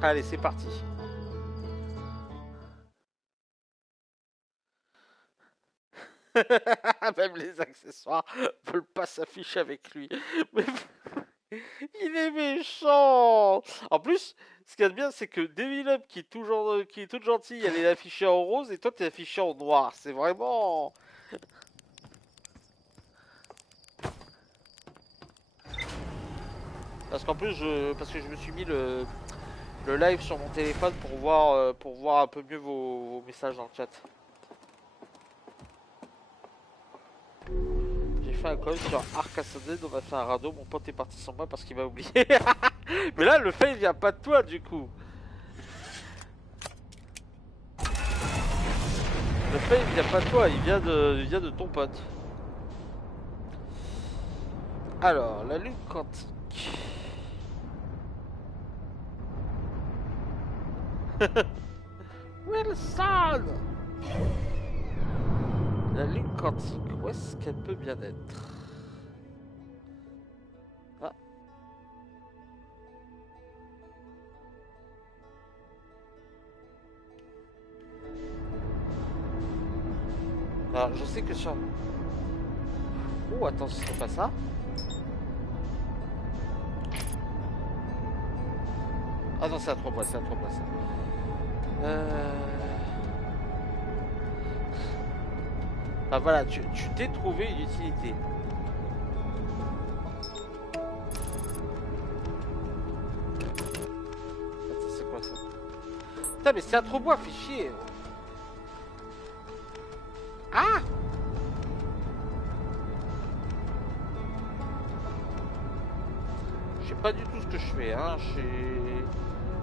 Allez, c'est parti. Même les accessoires veulent pas s'afficher avec lui. Mais il est méchant. En plus, ce qu'il y a de bien, c'est que Devil Up, qui est toute gentille, elle est affichée en rose et toi, t'es affiché en noir. C'est vraiment... Parce qu'en plus, parce que je me suis mis le live sur mon téléphone pour voir un peu mieux vos messages dans le chat. J'ai fait un call sur Arc Ascended, on a fait un radeau, mon pote est parti sans moi parce qu'il m'a oublié. Mais là, le fait, il vient pas de toi, du coup. Le fait, il vient pas de toi, il vient de ton pote. Alors, la lune quantique. Wilson! La lune quantique, où est-ce qu'elle peut bien être? Ah. Alors, je sais que sur... Oh, attends, ce serait pas ça? Ah non, c'est à 3 mois, c'est à 3 mois, ça. Ah voilà, tu t'es trouvé une utilité. Attends, c'est quoi ça? Putain, mais c'est à 3 mois, fais chier. Ah! Je sais pas du tout ce que je fais, hein.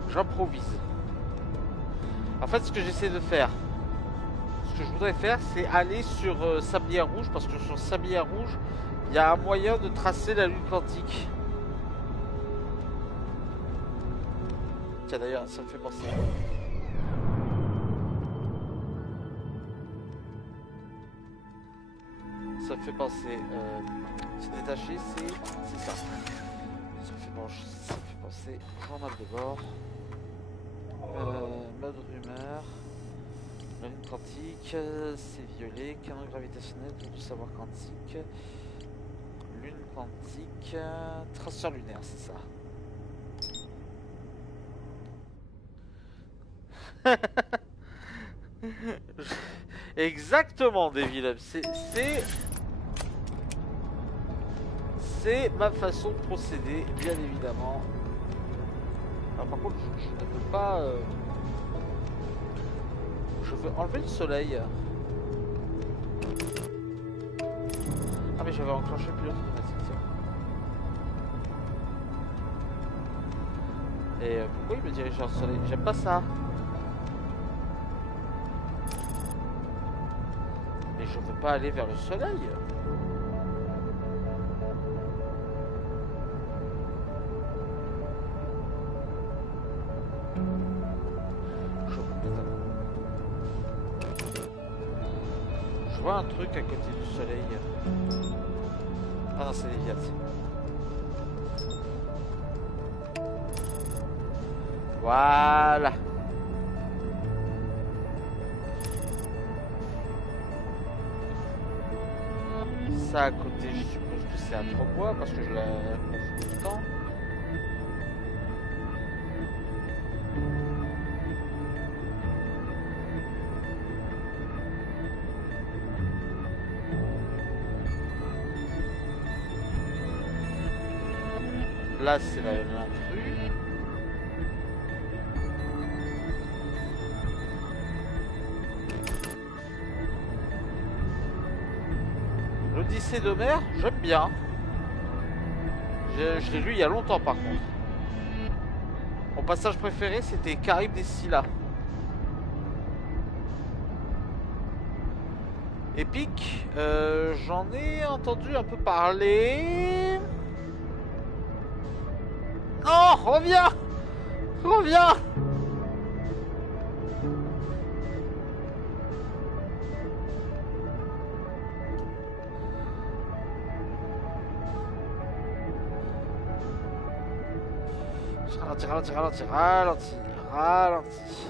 J'improvise. En fait, ce que j'essaie de faire, ce que je voudrais faire, c'est aller sur Sablière Rouge, parce que sur Sablière Rouge, il y a un moyen de tracer la lune quantique. Tiens, d'ailleurs, ça me fait penser. Ça me fait penser. C'est détaché, c'est ça. Ça me fait penser. Journal de bord. Mode rumeur. La lune quantique, c'est violet. Canon gravitationnel, tour du savoir quantique. Lune quantique. Traceur lunaire, c'est ça. Exactement, Devil. C'est ma façon de procéder, bien évidemment. Alors, par contre, je ne veux pas... Je veux enlever le soleil. Ah, mais j'avais enclenché le pilote automatique. Et pourquoi il me dirige vers le soleil? J'aime pas ça. Mais je veux pas aller vers le soleil. Je vois un truc à côté du soleil. Ah non, c'est Léviathan. Voilà. Ça à côté, je suppose que c'est à 3 mois parce que je la confonds tout le temps. Là, c'est l'intrus. L'Odyssée d'Homère, j'aime bien. Je l'ai lu il y a longtemps par contre. Mon passage préféré, c'était Caraïbes des Scylla. Épique, j'en ai entendu un peu parler. Oh, reviens! Reviens! Ralentis, ralentis, ralentis, ralentis, ralentis.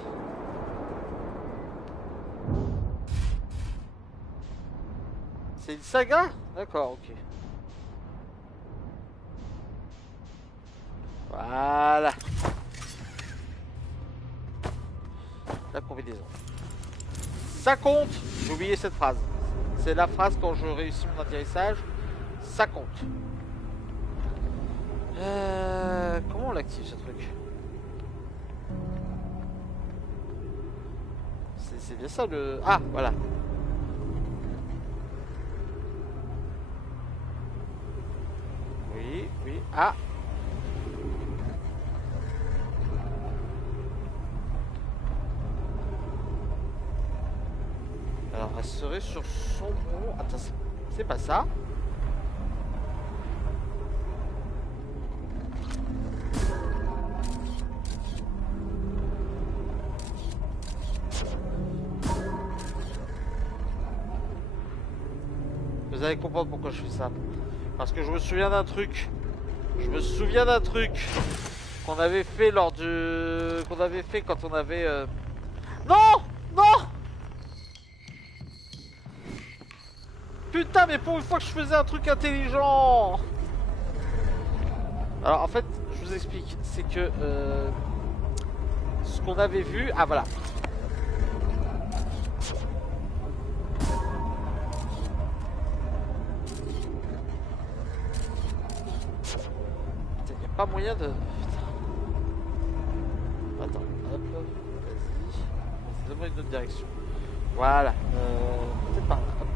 C'est une saga? D'accord, ok. Voilà. La combinaison. Ça compte. J'ai oublié cette phrase. C'est la phrase quand je réussis mon atterrissage. Ça compte. Comment on l'active ce truc? C'est bien ça le... Ah, voilà. Oui, oui. Ah. Alors, elle serait sur son bon... Attends, c'est pas ça. Vous allez comprendre pourquoi je fais ça. Parce que je me souviens d'un truc. Je me souviens d'un truc qu'on avait fait lors du... Qu'on avait fait quand on avait... Non! Non! Putain, mais pour une fois que je faisais un truc intelligent! Alors, en fait, je vous explique. C'est que... ce qu'on avait vu... Ah, voilà. Il n'y a pas moyen de... Putain. Attends, hop, vas-y. Donne-moi une autre direction. Voilà. Peut-être par là. Hop.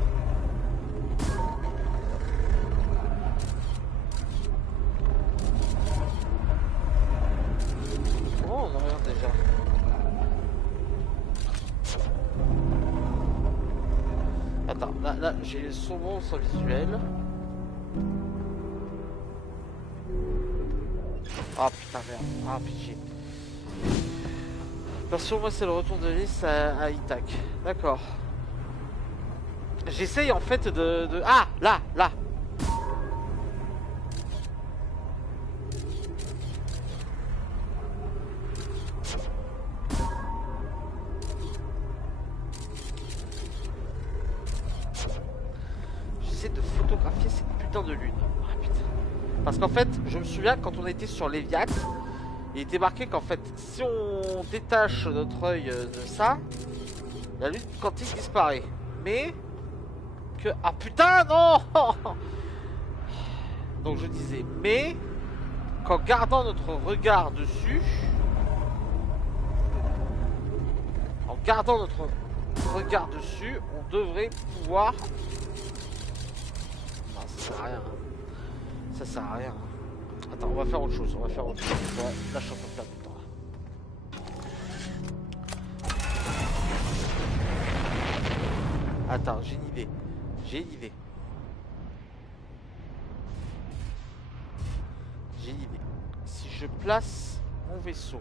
Comment on oriente déjà? Attends, là j'ai son bon sans visuel. Ah putain merde, ah pitié. Perso, moi c'est le retour de l'Is à Itac. D'accord. J'essaye en fait de... Ah, là. J'essaie de photographier cette putain de lune. Ah putain. Parce qu'en fait, je me souviens quand on était sur Léviat, il était marqué qu'en fait, si on détache notre œil de ça, la lune quantique disparaît. Mais que... Ah putain, non. Donc je disais, mais qu'en gardant notre regard dessus, on devrait pouvoir... Non, ça sert à rien. Ça sert à rien. Attends, on va faire autre chose. Ouais, là, je suis en train de perdre du temps. Attends, j'ai une idée. Si je place mon vaisseau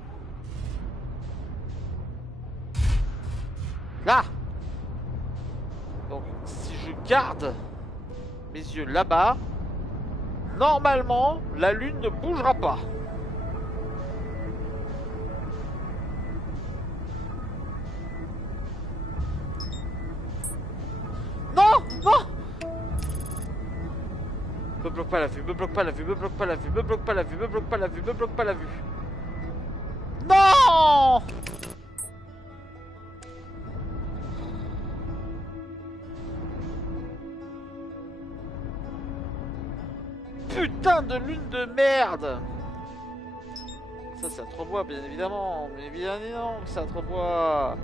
là, donc si je garde mes yeux là-bas, normalement la lune ne bougera pas. Non. Me bloque pas la vue. Non. Putain de lune de merde. Ça c'est à 3 bois bien évidemment. Mais bien évidemment que c'est à 3 bois.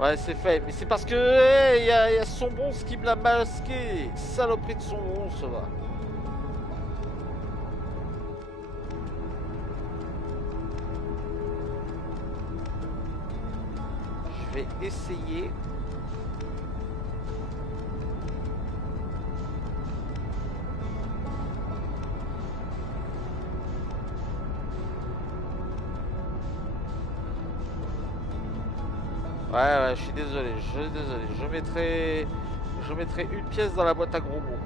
Ouais, c'est fait, mais c'est parce que il y a son bronze qui me l'a masqué. Saloperie de son bronze, ça va. Je vais essayer. Ouais, je suis désolé, je mettrai une pièce dans la boîte à gros mots.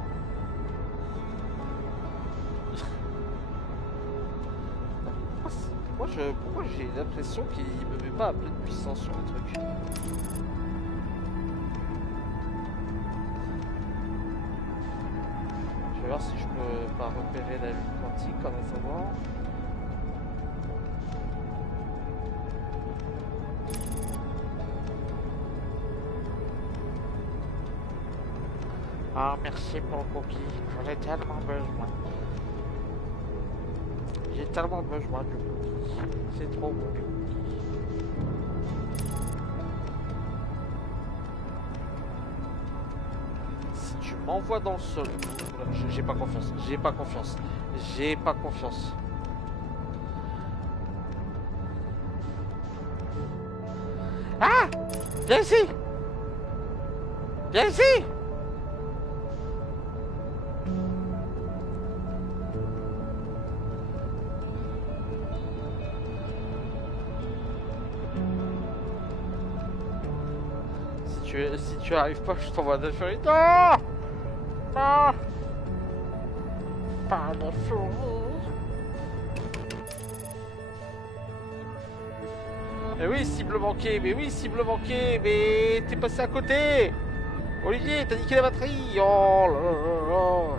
Pourquoi j'ai l'impression qu'il me met pas à pleine puissance sur le truc? Je vais voir si je peux pas repérer la lune quantique en attendant. Ah, merci pour le cookie, j'en ai tellement besoin. J'ai tellement besoin du cookie, c'est trop bon. Si tu m'envoies dans le sol, j'ai pas confiance, j'ai pas confiance, j'ai pas confiance. Ah! Viens ici! Viens ici! Si tu arrives pas, je t'envoie de furie. Non! Non! Pas de furie. Mais oui, cible manquée, mais oui, cible manquée, mais t'es passé à côté! Olivier, t'as niqué la batterie! Oh là là là!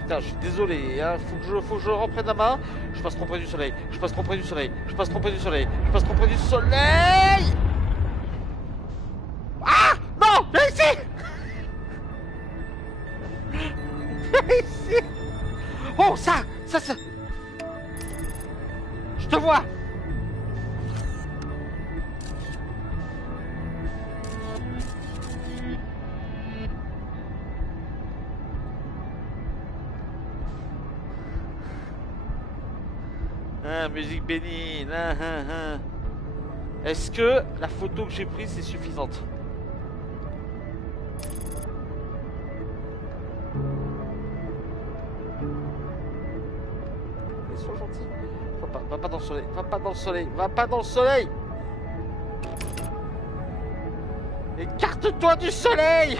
Putain, je suis désolé, hein. Faut que je reprenne la main. Je passe trop près du soleil, je passe trop près du soleil, je passe trop près du soleil, je passe trop près du soleil! Ah! Non! Viens ici! Viens ici! Oh, ça! Je te vois! Ah, musique bénigne. Est-ce que la photo que j'ai prise est suffisante? Mais sois gentil. Va pas dans le soleil. Va pas dans le soleil. Va pas dans le soleil. Écarte-toi du soleil.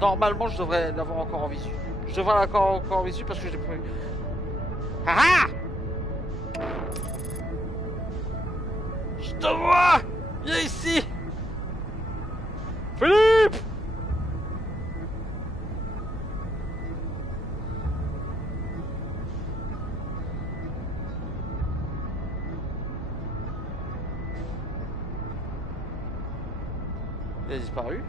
Normalement, je devrais l'avoir encore en visu. Je devrais l'avoir encore en visu parce que j'ai prévu. Ah! Je te vois! Viens ici! Philippe! Il a disparu.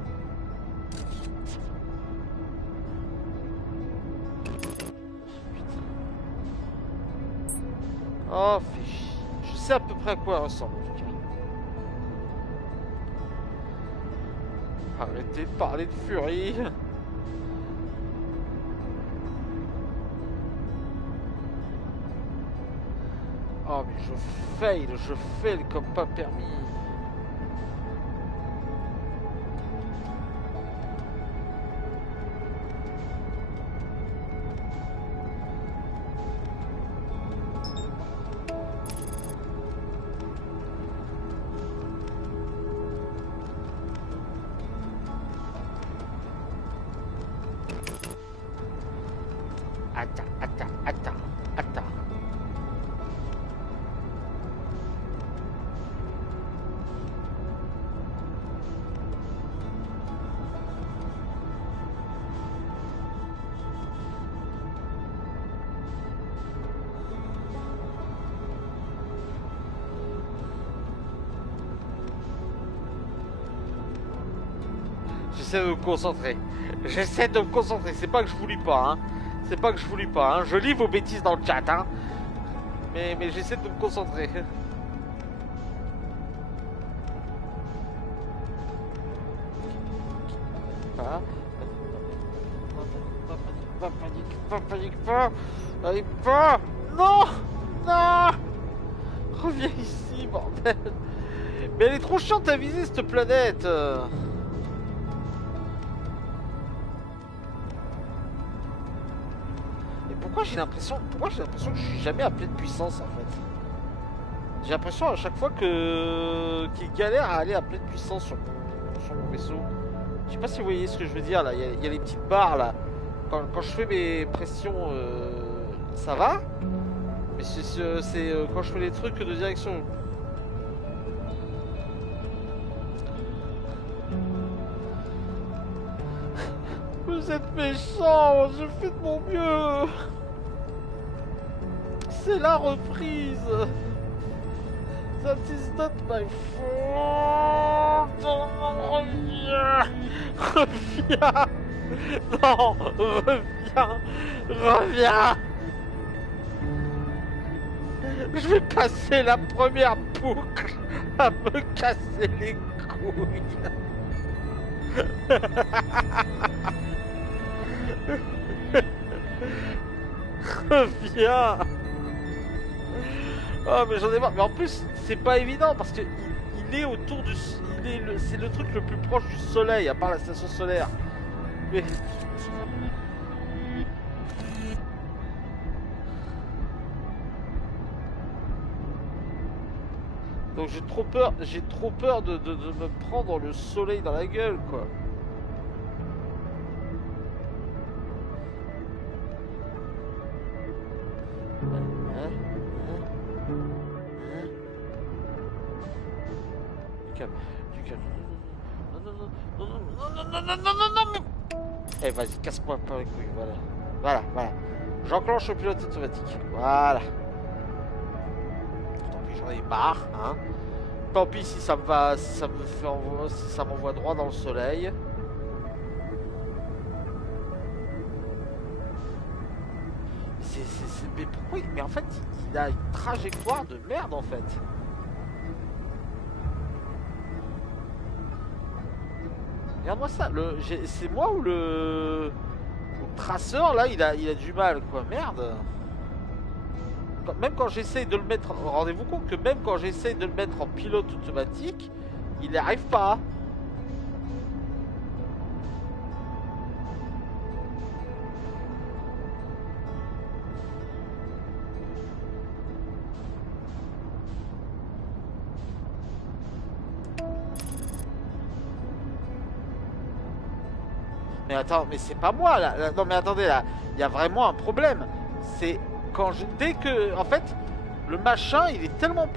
Oh, fiche. Je sais à peu près à quoi elle ressemble. Arrêtez de parler de furie. Oh, mais je fail comme pas permis. Attends. J'essaie de me concentrer. C'est pas que je vous lis pas, hein. C'est pas que je vous lis pas, hein. Je lis vos bêtises dans le chat, hein. Mais j'essaie de me concentrer. Pas. Pas panique pas. Allez pas. Non. Reviens ici, bordel. Mais elle est trop chiante à viser, cette planète. Pourquoi j'ai l'impression que je suis jamais à pleine puissance en fait? J'ai l'impression à chaque fois que qu'il galère à aller à pleine puissance sur mon vaisseau. Je sais pas si vous voyez ce que je veux dire là. Il y a les petites barres là. Quand je fais mes pressions, ça va. Mais c'est quand je fais les trucs de direction. Vous êtes méchants, je fais de mon mieux. C'est la reprise. That is not my fault. Reviens. Reviens. Non, reviens. Reviens. Je vais passer la première boucle à me casser les couilles. Reviens. Oh mais j'en ai marre. Mais en plus c'est pas évident parce que il est autour du... C'est le truc le plus proche du soleil à part la station solaire. Mais... Donc j'ai trop peur de me prendre le soleil dans la gueule quoi. Du calme. Non. Eh vas-y, casse-moi pas les couilles, voilà. J'enclenche le pilote automatique. Voilà. Tant pis, j'en ai marre, hein. Tant pis si ça me va, si ça me fait si ça m'envoie droit dans le soleil. Mais pourquoi mais en fait, il a une trajectoire de merde en fait. Regarde-moi ça, c'est moi ou le traceur là, il a du mal quoi, merde. Même quand j'essaye de le mettre, rendez-vous compte que même quand j'essaye de le mettre en pilote automatique, il n'y arrive pas. Mais attends, mais c'est pas moi là. Non mais attendez là, il y a vraiment un problème. C'est quand dès que, en fait, le machin, il est tellement...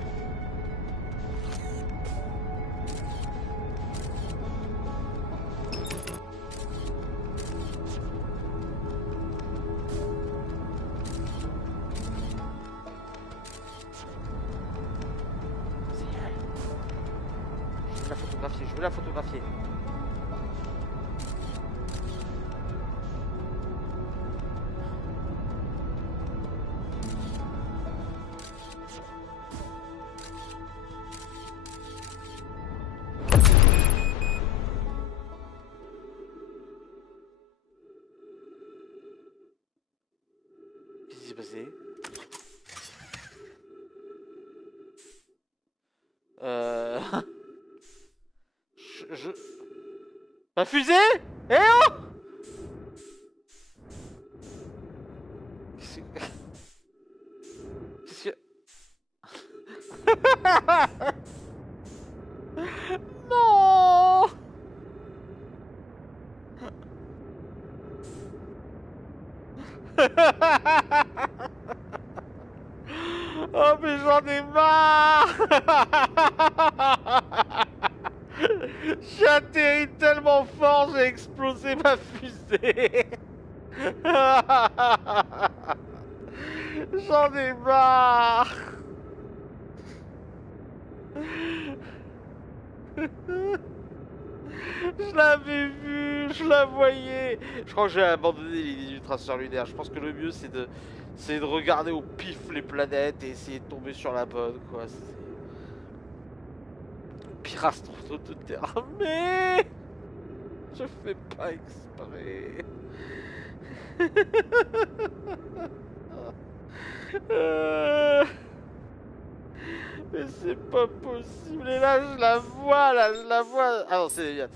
Je vais la photographier. Qu'est-ce qui s'est passé? Je... Ma fusée? Eh oh! Qu'est-ce que... Non! Oh mais j'en ai marre. J'ai atterri tellement fort, j'ai explosé ma fusée. J'en ai marre. Je l'avais vu, je la voyais. Je crois que j'ai abandonné l'idée du traceur lunaire. Je pense que le mieux c'est de regarder au pif les planètes et essayer de tomber sur la bonne quoi. Pire astronaute de terre. Mais je fais pas exprès. Mais c'est pas possible. Et là, je la vois, Ah non, c'est Léviat.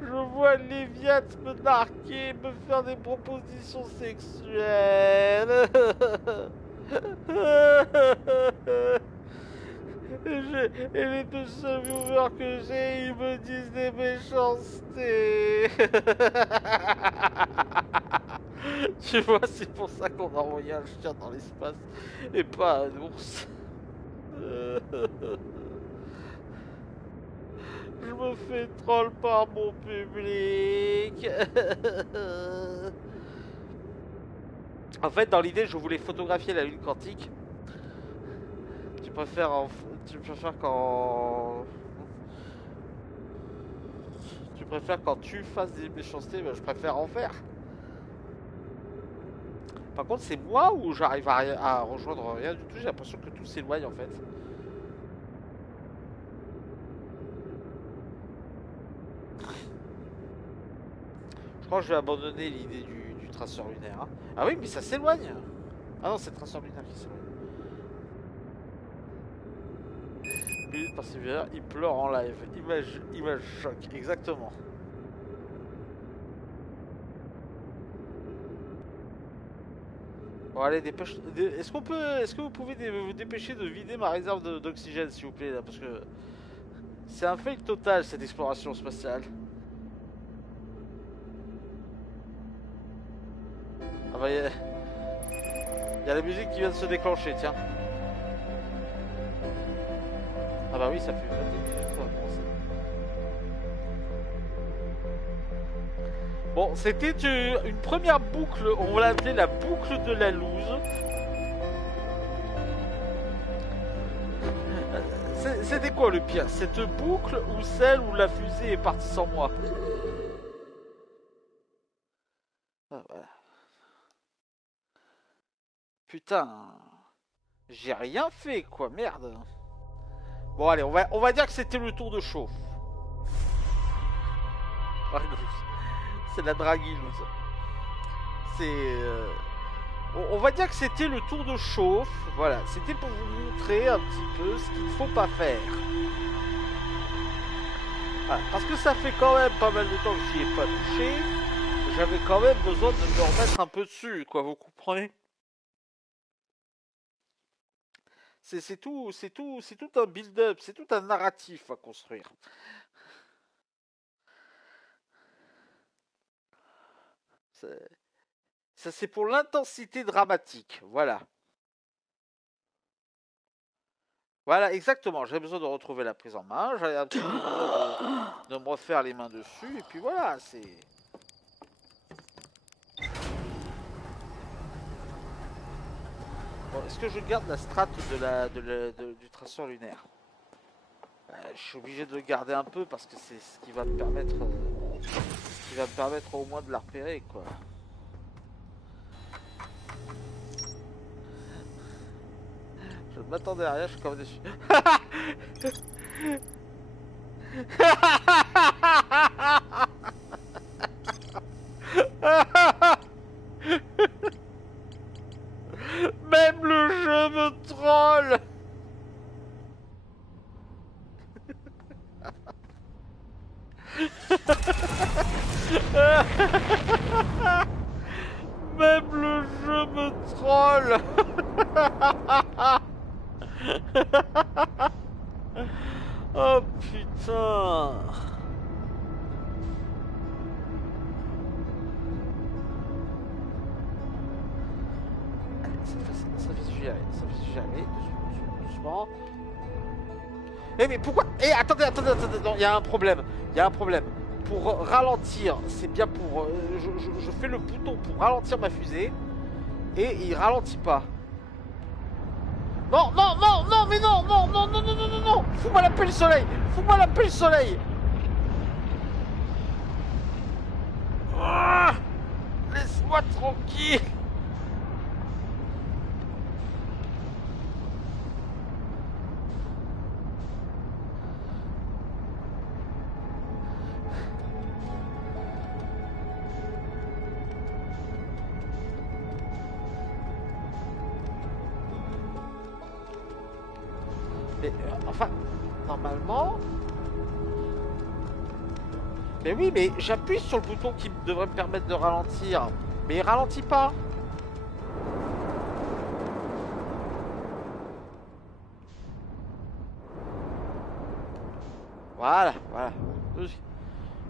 Je vois Léviat me narguer, me faire des propositions sexuelles. Et les deux seuls viewers que j'ai, ils me disent des méchancetés. Tu vois, c'est pour ça qu'on a envoyé un chien dans l'espace et pas un ours. Je me fais troll par mon public. En fait, dans l'idée, je voulais photographier la lune quantique. Tu préfères en... Tu préfères quand... Tu préfères quand tu fasses des méchancetés, ben, je préfère en faire. Par contre, c'est moi ou j'arrive à rejoindre rien du tout. J'ai l'impression que tout s'éloigne en fait. Je crois que je vais abandonner l'idée du traceur lunaire. Hein. Ah oui, mais ça s'éloigne. Ah non, c'est le traceur lunaire qui s'éloigne. Minute persévère, il pleure en live. Image choc, exactement. Bon allez, dépêche. Est-ce qu'on peut, est-ce que vous pouvez vous dépêcher de vider ma réserve d'oxygène, s'il vous plaît, là, parce que c'est un fail total cette exploration spatiale. Ah bah, y a la musique qui vient de se déclencher, tiens. Ah bah oui, ça fait. Bon, c'était une première boucle, on l'a appelée la boucle de la loose. C'était quoi le pire? Cette boucle ou celle où la fusée est partie sans moi? Ah, voilà. Putain, j'ai rien fait quoi, merde. Bon allez, on va dire que c'était le tour de chauffe. C'est la draguilouse. C'est... On va dire que c'était le tour de chauffe. Voilà, c'était pour vous montrer un petit peu ce qu'il ne faut pas faire. Voilà, parce que ça fait quand même pas mal de temps que j'y ai pas touché. J'avais quand même besoin de me remettre un peu dessus, quoi, vous comprenez? C'est tout un build-up, c'est tout un narratif à construire. Ça c'est pour l'intensité dramatique, voilà. Voilà, exactement. J'ai besoin de retrouver la prise en main. J'avais un petit peu besoin de me refaire les mains dessus. Et puis voilà, c'est... Bon, est-ce que je garde la strate du traceur lunaire? Je suis obligé de le garder un peu parce que c'est ce qui va me permettre... qui va me permettre au moins de la repérer, quoi. Je m'attendais à rien, je suis comme déçu. Même le jeu me troll. Même le jeu me troll. Oh putain. Ça fait suffire, doucement. Mais pourquoi? Attendez, non, il y a un problème. Pour ralentir, c'est bien pour... je fais le bouton pour ralentir ma fusée. Et il ralentit pas. Non, mais non. Fous-moi la paix le soleil. Ah, laisse-moi tranquille. Mais, enfin, normalement... Mais oui, mais j'appuie sur le bouton qui devrait me permettre de ralentir. Mais il ralentit pas. Voilà, voilà.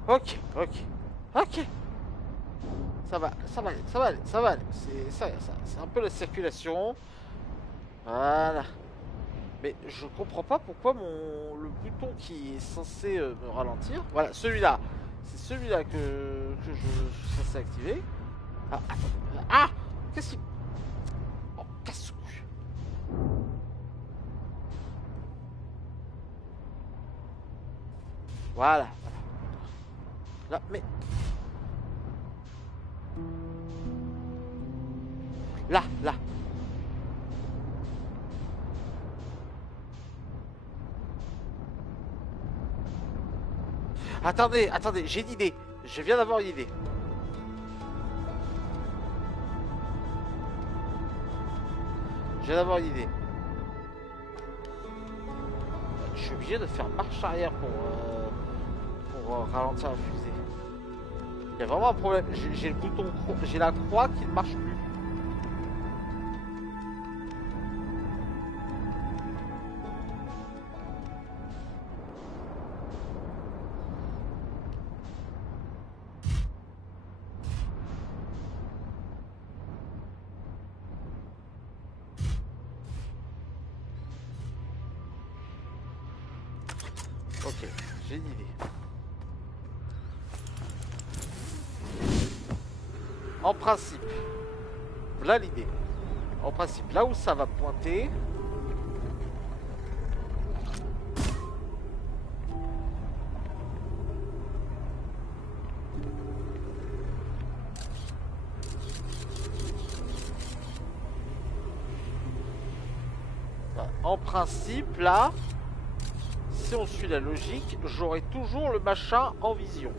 Ok, ok, ok. Ça va, ça va aller, ça va aller, ça va aller. C'est un peu la circulation. Voilà. Mais je comprends pas pourquoi le bouton qui est censé me ralentir. Voilà, celui-là. C'est celui-là que je suis censé activer. Ah, attends. Ah, qu'est-ce qui... Oh, casse-couille. Voilà. Là, mais... Là, là. Attendez, attendez, j'ai une idée. Je viens d'avoir une idée. Je viens d'avoir une idée. Je suis obligé de faire marche arrière pour ralentir la fusée. Il y a vraiment un problème. J'ai le bouton, j'ai la croix qui ne marche plus. Ok, j'ai une idée. En principe, là l'idée. En principe, là où ça va pointer. En principe, là, si on suit la logique, j'aurai toujours le machin en vision.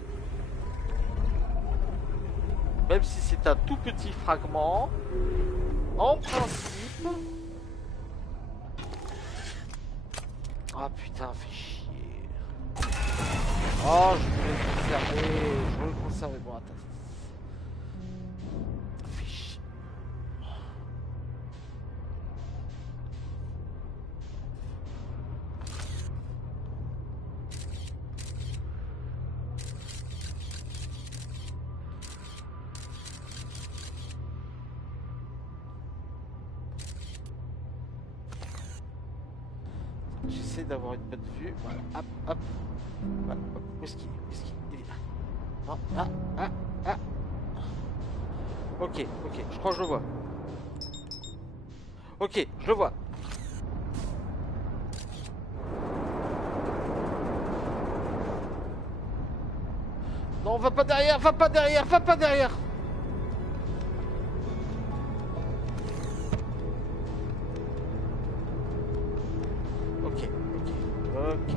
Même si c'est un tout petit fragment, en principe... Ah putain, fais chier. Oh, je voulais le conserver. Je voulais le conserver. Bon, attends. Fais chier. J'essaie d'avoir une bonne vue. Voilà, hop, hop. Voilà, hop. Où est-ce qu'il est? Où est-ce qu'il est? Il est là. Non, ah, ah, ah. Ok, ok, je crois que je le vois. Ok, je le vois. Non, va pas derrière, va pas derrière, va pas derrière. Ok, ok, ok.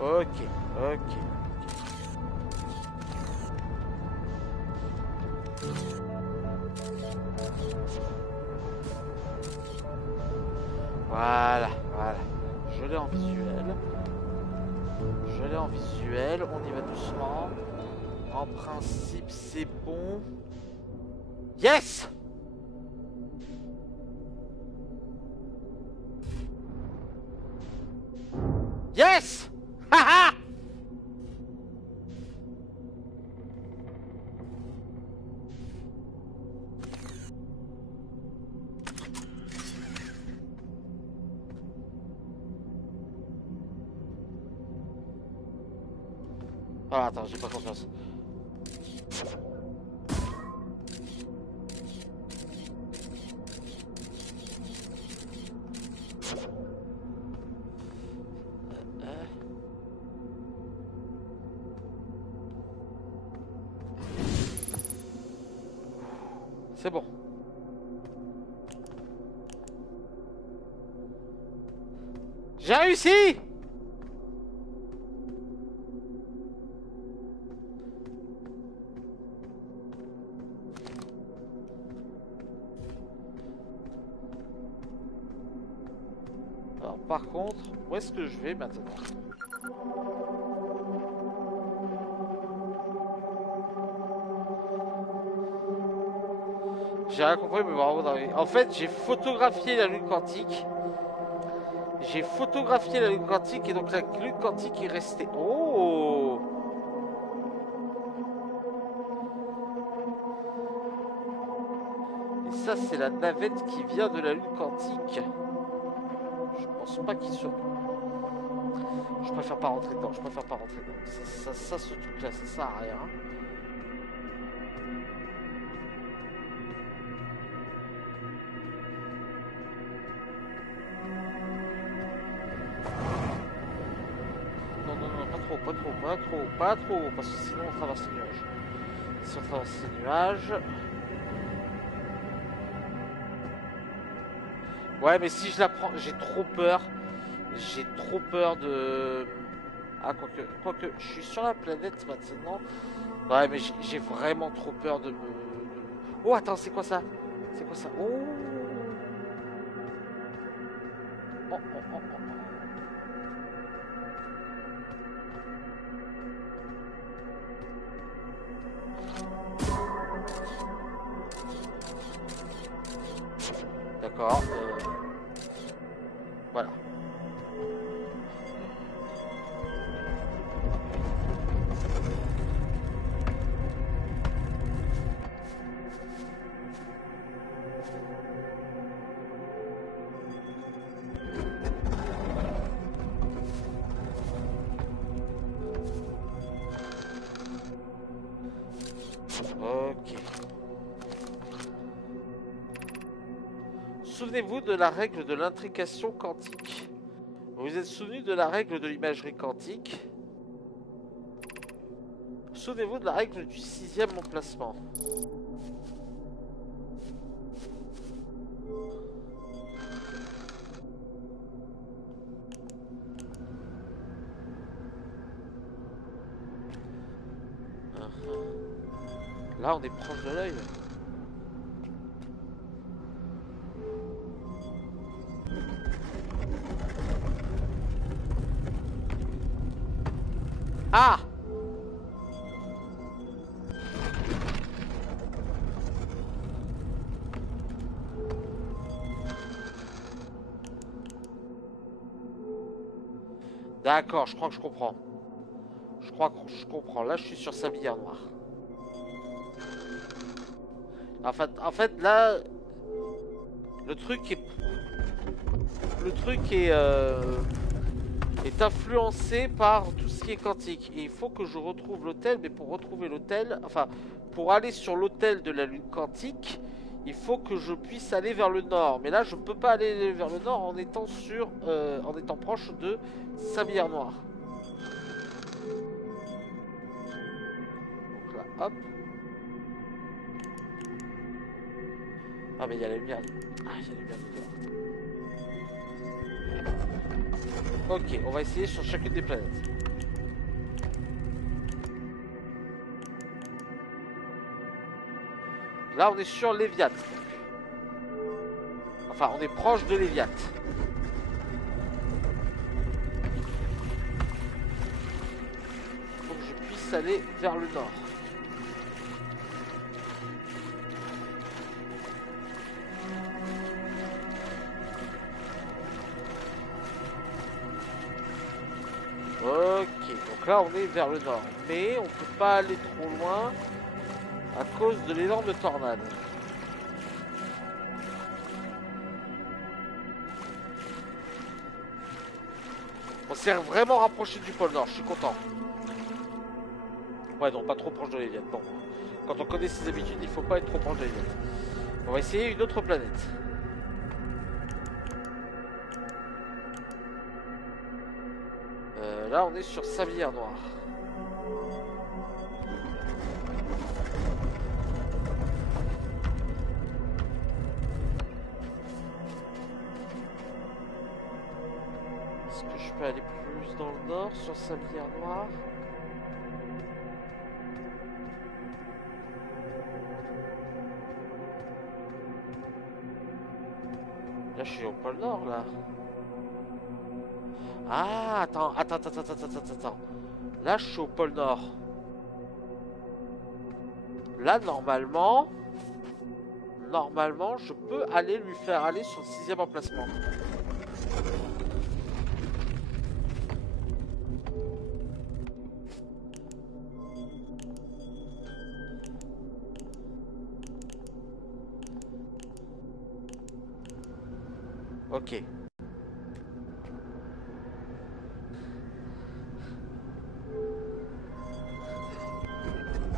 Ok, ok. Voilà, voilà. Je l'ai en visuel. Je l'ai en visuel. On y va doucement. En principe, c'est bon. Yes! Yes! Haha! Ah, attends, j'ai pas confiance. C'est bon. J'ai réussi! Alors, par contre, où est-ce que je vais maintenant? J'ai rien compris, mais bravo. En fait, j'ai photographié la lune quantique. J'ai photographié la lune quantique et donc la lune quantique est restée. Oh! Et ça, c'est la navette qui vient de la lune quantique. Je pense pas qu'il soit. Je préfère pas rentrer dedans. Je préfère pas rentrer dedans. Ce truc-là, ça sert à rien. Pas trop, parce que sinon on traverse les nuages. Si on traverse les nuages... Ouais, mais si je la prends, j'ai trop peur. J'ai trop peur de... Ah, quoique, je suis sur la planète maintenant. Ouais, mais j'ai vraiment trop peur de me... Oh, attends, c'est quoi ça? C'est quoi ça? Oh, oh, oh, oh, oh. D'accord. Voilà. Ok. Souvenez-vous de la règle de l'intrication quantique. Vous êtes souvenu de la règle de l'imagerie quantique. Souvenez-vous de la règle du 6e emplacement. Là, on est proche de l'œil. Ah! D'accord, je crois que je comprends. Je crois que je comprends. Là, je suis sur Sablière Noire. En fait, là, le truc est influencé par tout ce qui est quantique. Et il faut que je retrouve l'hôtel, mais pour retrouver l'hôtel, enfin, pour aller sur l'hôtel de la lune quantique, il faut que je puisse aller vers le nord. Mais là, je peux pas aller vers le nord en étant en étant proche de Sablière Noire. Donc là, hop. Ah mais il y a la lumière. Ah, il y a la lumière dedans. Ok, on va essayer sur chacune des planètes. Là, on est sur Léviat. Enfin, on est proche de Léviat. Il faut que je puisse aller vers le nord. Ok, donc là on est vers le nord, mais on peut pas aller trop loin à cause de l'énorme tornade. On s'est vraiment rapproché du pôle nord, je suis content. Ouais, non, pas trop proche de l'Eliade, non. Quand on connaît ses habitudes, il faut pas être trop proche de l'Eliade. On va essayer une autre planète. Là, on est sur Sablière Noire. Est-ce que je peux aller plus dans le nord sur Sablière Noire? Là, je suis au pôle nord, là. Ah, attends. Là, je suis au pôle nord. Là, normalement, normalement, je peux aller lui faire aller sur le 6e emplacement. Ok.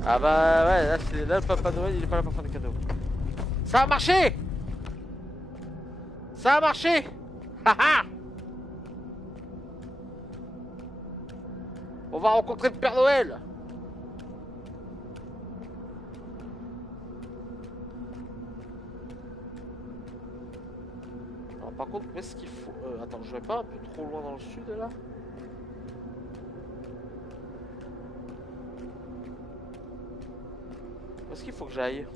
Ah bah ouais, là le Papa Noël il est pas là pour faire des cadeaux. Ça a marché. Ça a marché. Haha. On va rencontrer le Père Noël. Alors par contre, où est-ce qu'il faut... attends, je vais pas un peu trop loin dans le sud là? Où est-ce qu'il faut que j'aille?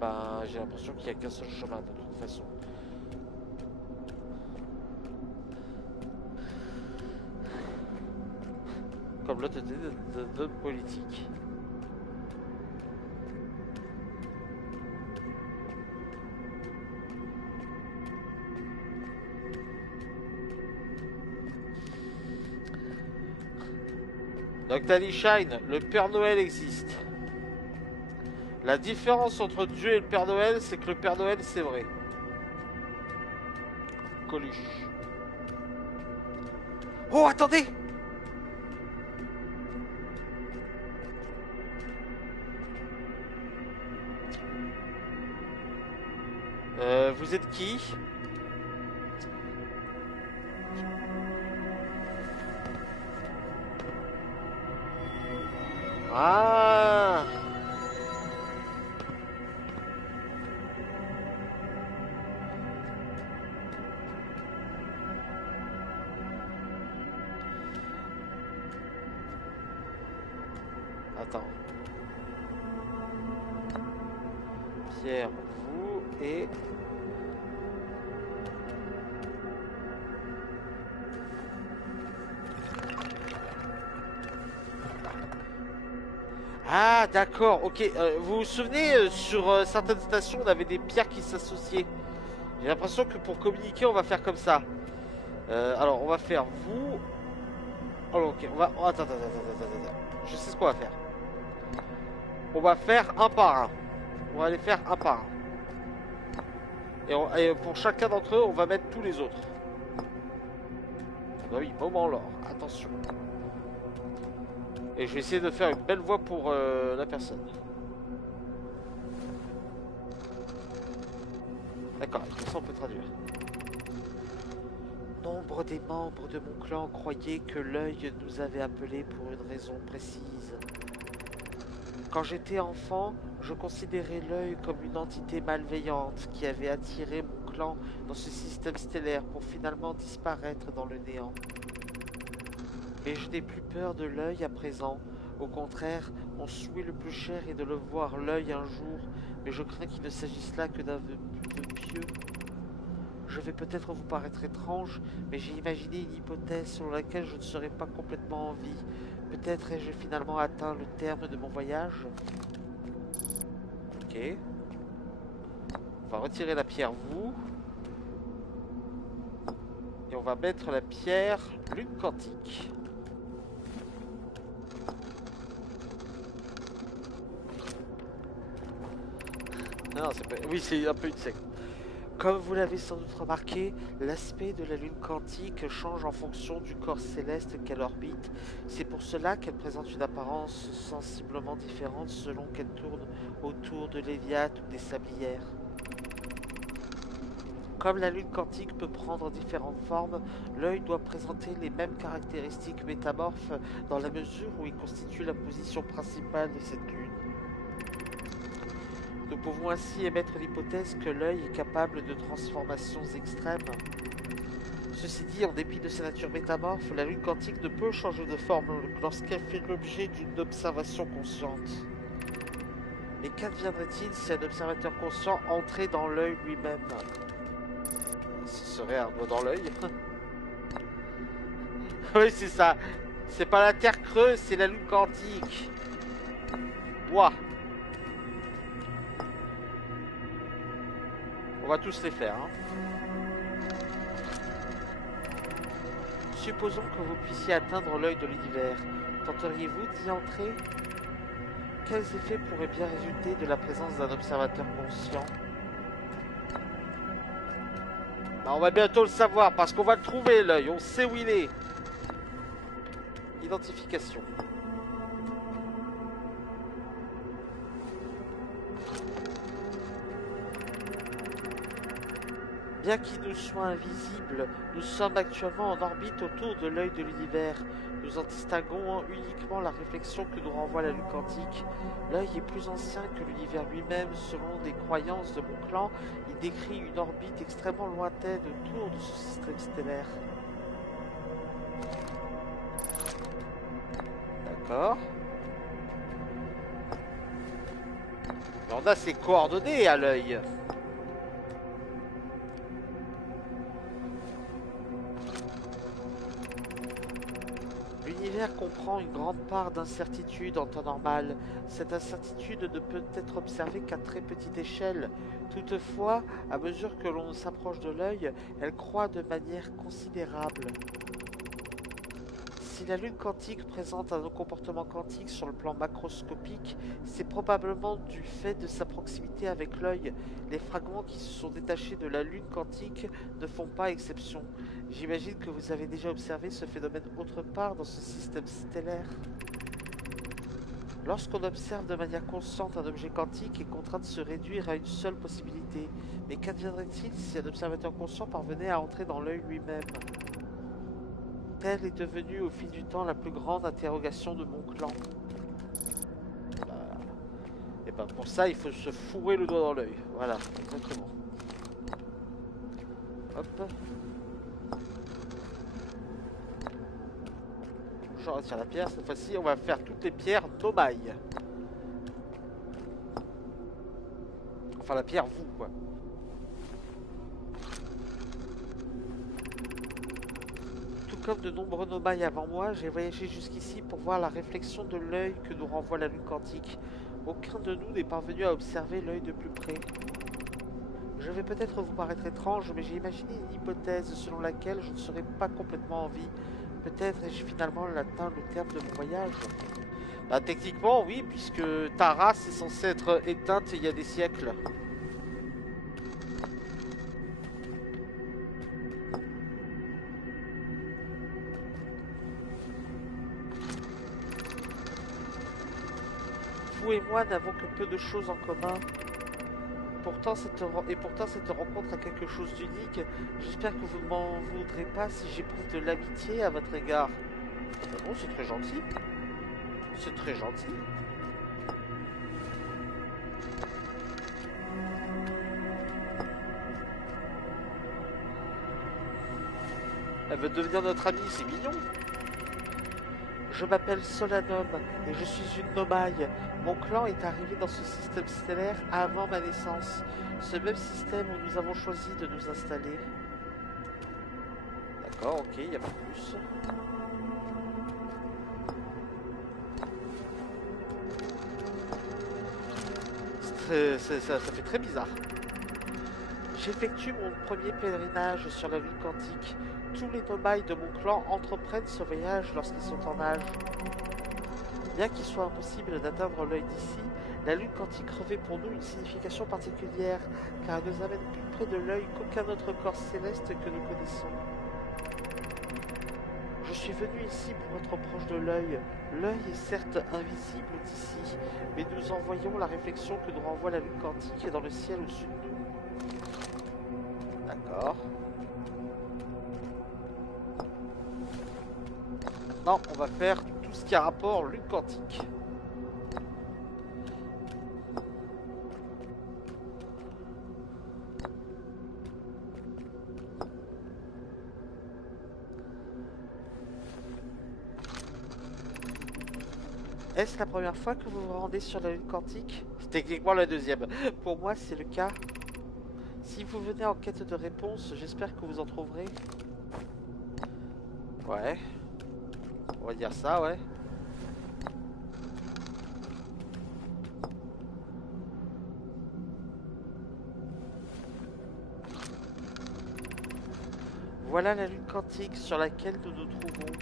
Ben, j'ai l'impression qu'il n'y a qu'un seul chemin de toute façon. Comme l'autre de politique. Donc t'as dit Shine, le Père Noël existe. La différence entre Dieu et le Père Noël, c'est que le Père Noël, c'est vrai. Coluche. Oh, attendez! Vous êtes qui? Ah! Attends. Pierre, vous et... Ah, d'accord, ok. Vous vous souvenez, sur certaines stations, on avait des pierres qui s'associaient. J'ai l'impression que pour communiquer, on va faire comme ça. Alors, on va faire vous... Oh, ok, on va... oh, attends. Je sais ce qu'on va faire. On va faire un par un. On va les faire un par un. Et pour chacun d'entre eux, on va mettre tous les autres. Ah oui, moment l'or. Attention. Et je vais essayer de faire une belle voix pour la personne. D'accord, ça on peut traduire. Nombre des membres de mon clan croyaient que l'œil nous avait appelés pour une raison précise. Quand j'étais enfant, je considérais l'œil comme une entité malveillante qui avait attiré mon clan dans ce système stellaire pour finalement disparaître dans le néant. Mais je n'ai plus peur de l'œil à présent. Au contraire, mon souhait le plus cher est de le voir l'œil un jour, mais je crains qu'il ne s'agisse là que d'un vœu pieux. Je vais peut-être vous paraître étrange, mais j'ai imaginé une hypothèse selon laquelle je ne serais pas complètement en vie. Peut-être ai-je finalement atteint le terme de mon voyage. Ok. On va retirer la pierre vous. Et on va mettre la pierre lune quantique. Non, c'est pas... Oui, c'est un peu une secte. Comme vous l'avez sans doute remarqué, l'aspect de la lune quantique change en fonction du corps céleste qu'elle orbite. C'est pour cela qu'elle présente une apparence sensiblement différente selon qu'elle tourne autour de l'Héliade ou des sablières. Comme la lune quantique peut prendre différentes formes, l'œil doit présenter les mêmes caractéristiques métamorphes dans la mesure où il constitue la position principale de cette lune. Nous pouvons ainsi émettre l'hypothèse que l'œil est capable de transformations extrêmes. Ceci dit, en dépit de sa nature métamorphe, la lune quantique ne peut changer de forme lorsqu'elle fait l'objet d'une observation consciente. Mais qu'adviendrait-il si un observateur conscient entrait dans l'œil lui-même? Ce serait un doigt dans l'œil. Oui, c'est ça. C'est pas la Terre creuse, c'est la Lune quantique. Ouah. On va tous les faire. Hein. Supposons que vous puissiez atteindre l'œil de l'univers. Tenteriez-vous d'y entrer? Quels effets pourraient bien résulter de la présence d'un observateur conscient? Bah, on va bientôt le savoir parce qu'on va le trouver l'œil, on sait où il est. Identification. Bien qu'il nous soit invisible, nous sommes actuellement en orbite autour de l'œil de l'univers. Nous en distinguons uniquement la réflexion que nous renvoie la Lune quantique. L'œil est plus ancien que l'univers lui-même. Selon les croyances de mon clan, il décrit une orbite extrêmement lointaine autour de ce système stellaire. D'accord. Mais on a ses coordonnées à l'œil. L'univers comprend une grande part d'incertitude en temps normal. Cette incertitude ne peut être observée qu'à très petite échelle. Toutefois, à mesure que l'on s'approche de l'œil, elle croît de manière considérable. Si la Lune quantique présente un comportement quantique sur le plan macroscopique, c'est probablement du fait de sa proximité avec l'œil. Les fragments qui se sont détachés de la Lune quantique ne font pas exception. J'imagine que vous avez déjà observé ce phénomène autre part dans ce système stellaire. Lorsqu'on observe de manière constante un objet quantique est contraint de se réduire à une seule possibilité. Mais qu'adviendrait-il si un observateur conscient parvenait à entrer dans l'œil lui-même? Telle est devenue au fil du temps la plus grande interrogation de mon clan. Et ben pour ça il faut se fourrer le doigt dans l'œil. Voilà, exactement. Hop. Je retire la pierre, cette fois-ci on va faire toutes les pierres nomailles. Enfin la pierre vous quoi. Comme de nombreux nomailles avant moi, j'ai voyagé jusqu'ici pour voir la réflexion de l'œil que nous renvoie la Lune quantique. Aucun de nous n'est parvenu à observer l'œil de plus près. Je vais peut-être vous paraître étrange, mais j'ai imaginé une hypothèse selon laquelle je ne serais pas complètement en vie. Peut-être ai-je finalement atteint le terme de mon voyage. Bah techniquement oui, puisque ta race est censée être éteinte il y a des siècles. Vous et moi n'avons que peu de choses en commun. Pourtant cette rencontre a quelque chose d'unique. J'espère que vous ne m'en voudrez pas si j'éprouve de l'amitié à votre égard. Bon, c'est très gentil. C'est très gentil. Elle veut devenir notre amie, c'est mignon. Je m'appelle Solanum et je suis une nomaille. Mon clan est arrivé dans ce système stellaire avant ma naissance. Ce même système où nous avons choisi de nous installer. D'accord, ok, il y a pas plus. Ça fait très bizarre. J'effectue mon premier pèlerinage sur la Lune quantique. Tous les nomailles de mon clan entreprennent ce voyage lorsqu'ils sont en âge. Bien qu'il soit impossible d'atteindre l'œil d'ici, la Lune quantique revêt pour nous une signification particulière, car elle nous amène plus près de l'œil qu'aucun autre corps céleste que nous connaissons. Je suis venu ici pour être proche de l'œil. L'œil est certes invisible d'ici, mais nous en voyons la réflexion que nous renvoie la Lune quantique dans le ciel au-dessus de nous. D'accord. Maintenant, on va faire tout ce qui a rapport Lune quantique. Est-ce la première fois que vous vous rendez sur la Lune quantique? C'est techniquement la deuxième. Pour moi, c'est le cas. Si vous venez en quête de réponse, j'espère que vous en trouverez. Ouais. On va dire ça, ouais. Voilà la lune quantique sur laquelle nous nous trouvons.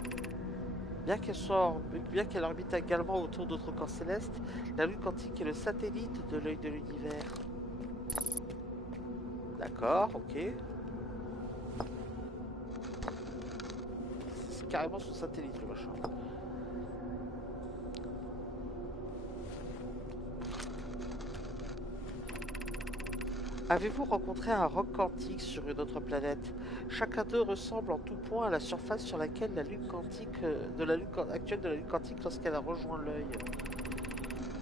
Bien qu'elle orbite également autour d'autres corps célestes, la lune quantique est le satellite de l'œil de l'univers. D'accord, ok. C'est carrément son satellite, le machin. Avez-vous rencontré un roc quantique sur une autre planète? Chacun d'eux ressemble en tout point à la surface sur laquelle la lune quantique actuelle de la lune quantique lorsqu'elle a rejoint l'œil.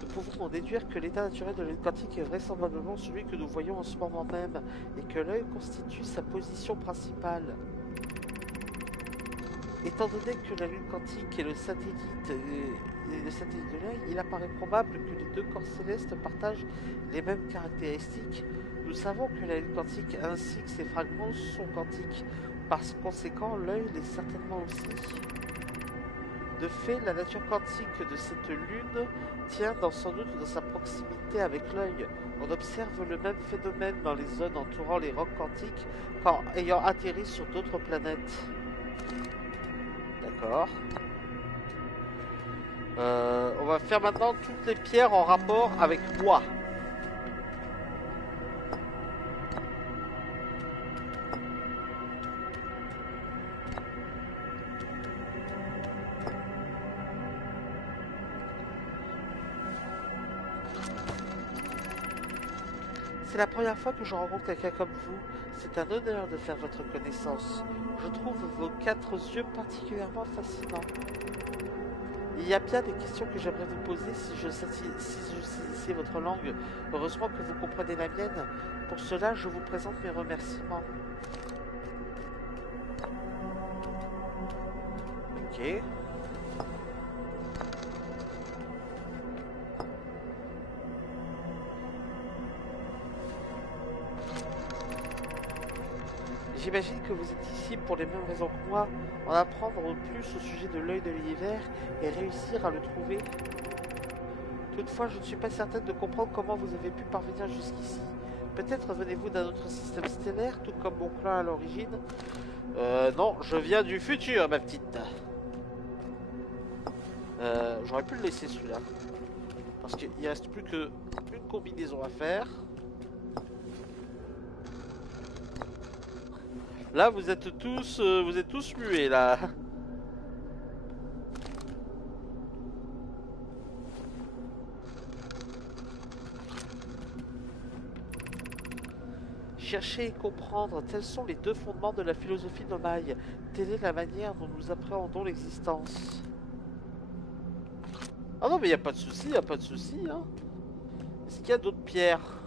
Nous pouvons en déduire que l'état naturel de la lune quantique est vraisemblablement celui que nous voyons en ce moment même, et que l'œil constitue sa position principale. Étant donné que la lune quantique est le satellite de l'œil, il apparaît probable que les deux corps célestes partagent les mêmes caractéristiques. Nous savons que la lune quantique ainsi que ses fragments sont quantiques. Par conséquent, l'œil l'est certainement aussi. De fait, la nature quantique de cette lune tient sans doute dans sa proximité avec l'œil. On observe le même phénomène dans les zones entourant les rocs quantiques qu'en ayant atterri sur d'autres planètes. D'accord. On va faire maintenant toutes les pierres en rapport avec moi. C'est la première fois que je rencontre quelqu'un comme vous. C'est un honneur de faire votre connaissance. Je trouve vos 4 yeux particulièrement fascinants. Il y a bien des questions que j'aimerais vous poser si je saisissais votre langue. Heureusement que vous comprenez la mienne. Pour cela, je vous présente mes remerciements. Ok. J'imagine que vous êtes ici pour les mêmes raisons que moi, en apprendre plus au sujet de l'œil de l'univers et réussir à le trouver. Toutefois, je ne suis pas certaine de comprendre comment vous avez pu parvenir jusqu'ici. Peut-être venez-vous d'un autre système stellaire, tout comme mon clan à l'origine. Non, je viens du futur, ma petite. J'aurais pu le laisser celui-là. Parce qu'il reste plus qu'une combinaison à faire. Là, vous êtes tous muets, là. Chercher et comprendre, tels sont les deux fondements de la philosophie nomade. Telle est la manière dont nous appréhendons l'existence. Ah non, mais il n'y a pas de souci, il n'y a pas de souci, hein. Est-ce qu'il y a d'autres pierres?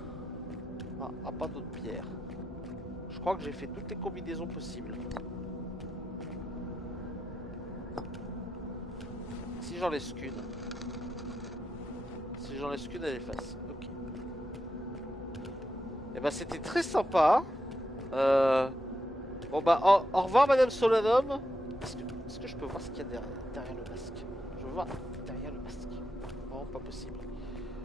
Ah, pas d'autres pierres. Je crois que j'ai fait toutes les combinaisons possibles. Si j'en laisse qu'une. Si j'en laisse qu'une, elle efface. Ok. Et bah c'était très sympa. Bon bah au revoir Madame Solanum. Est-ce que je peux voir ce qu'il y a derrière le masque? Je veux voir derrière le masque. Non, pas possible.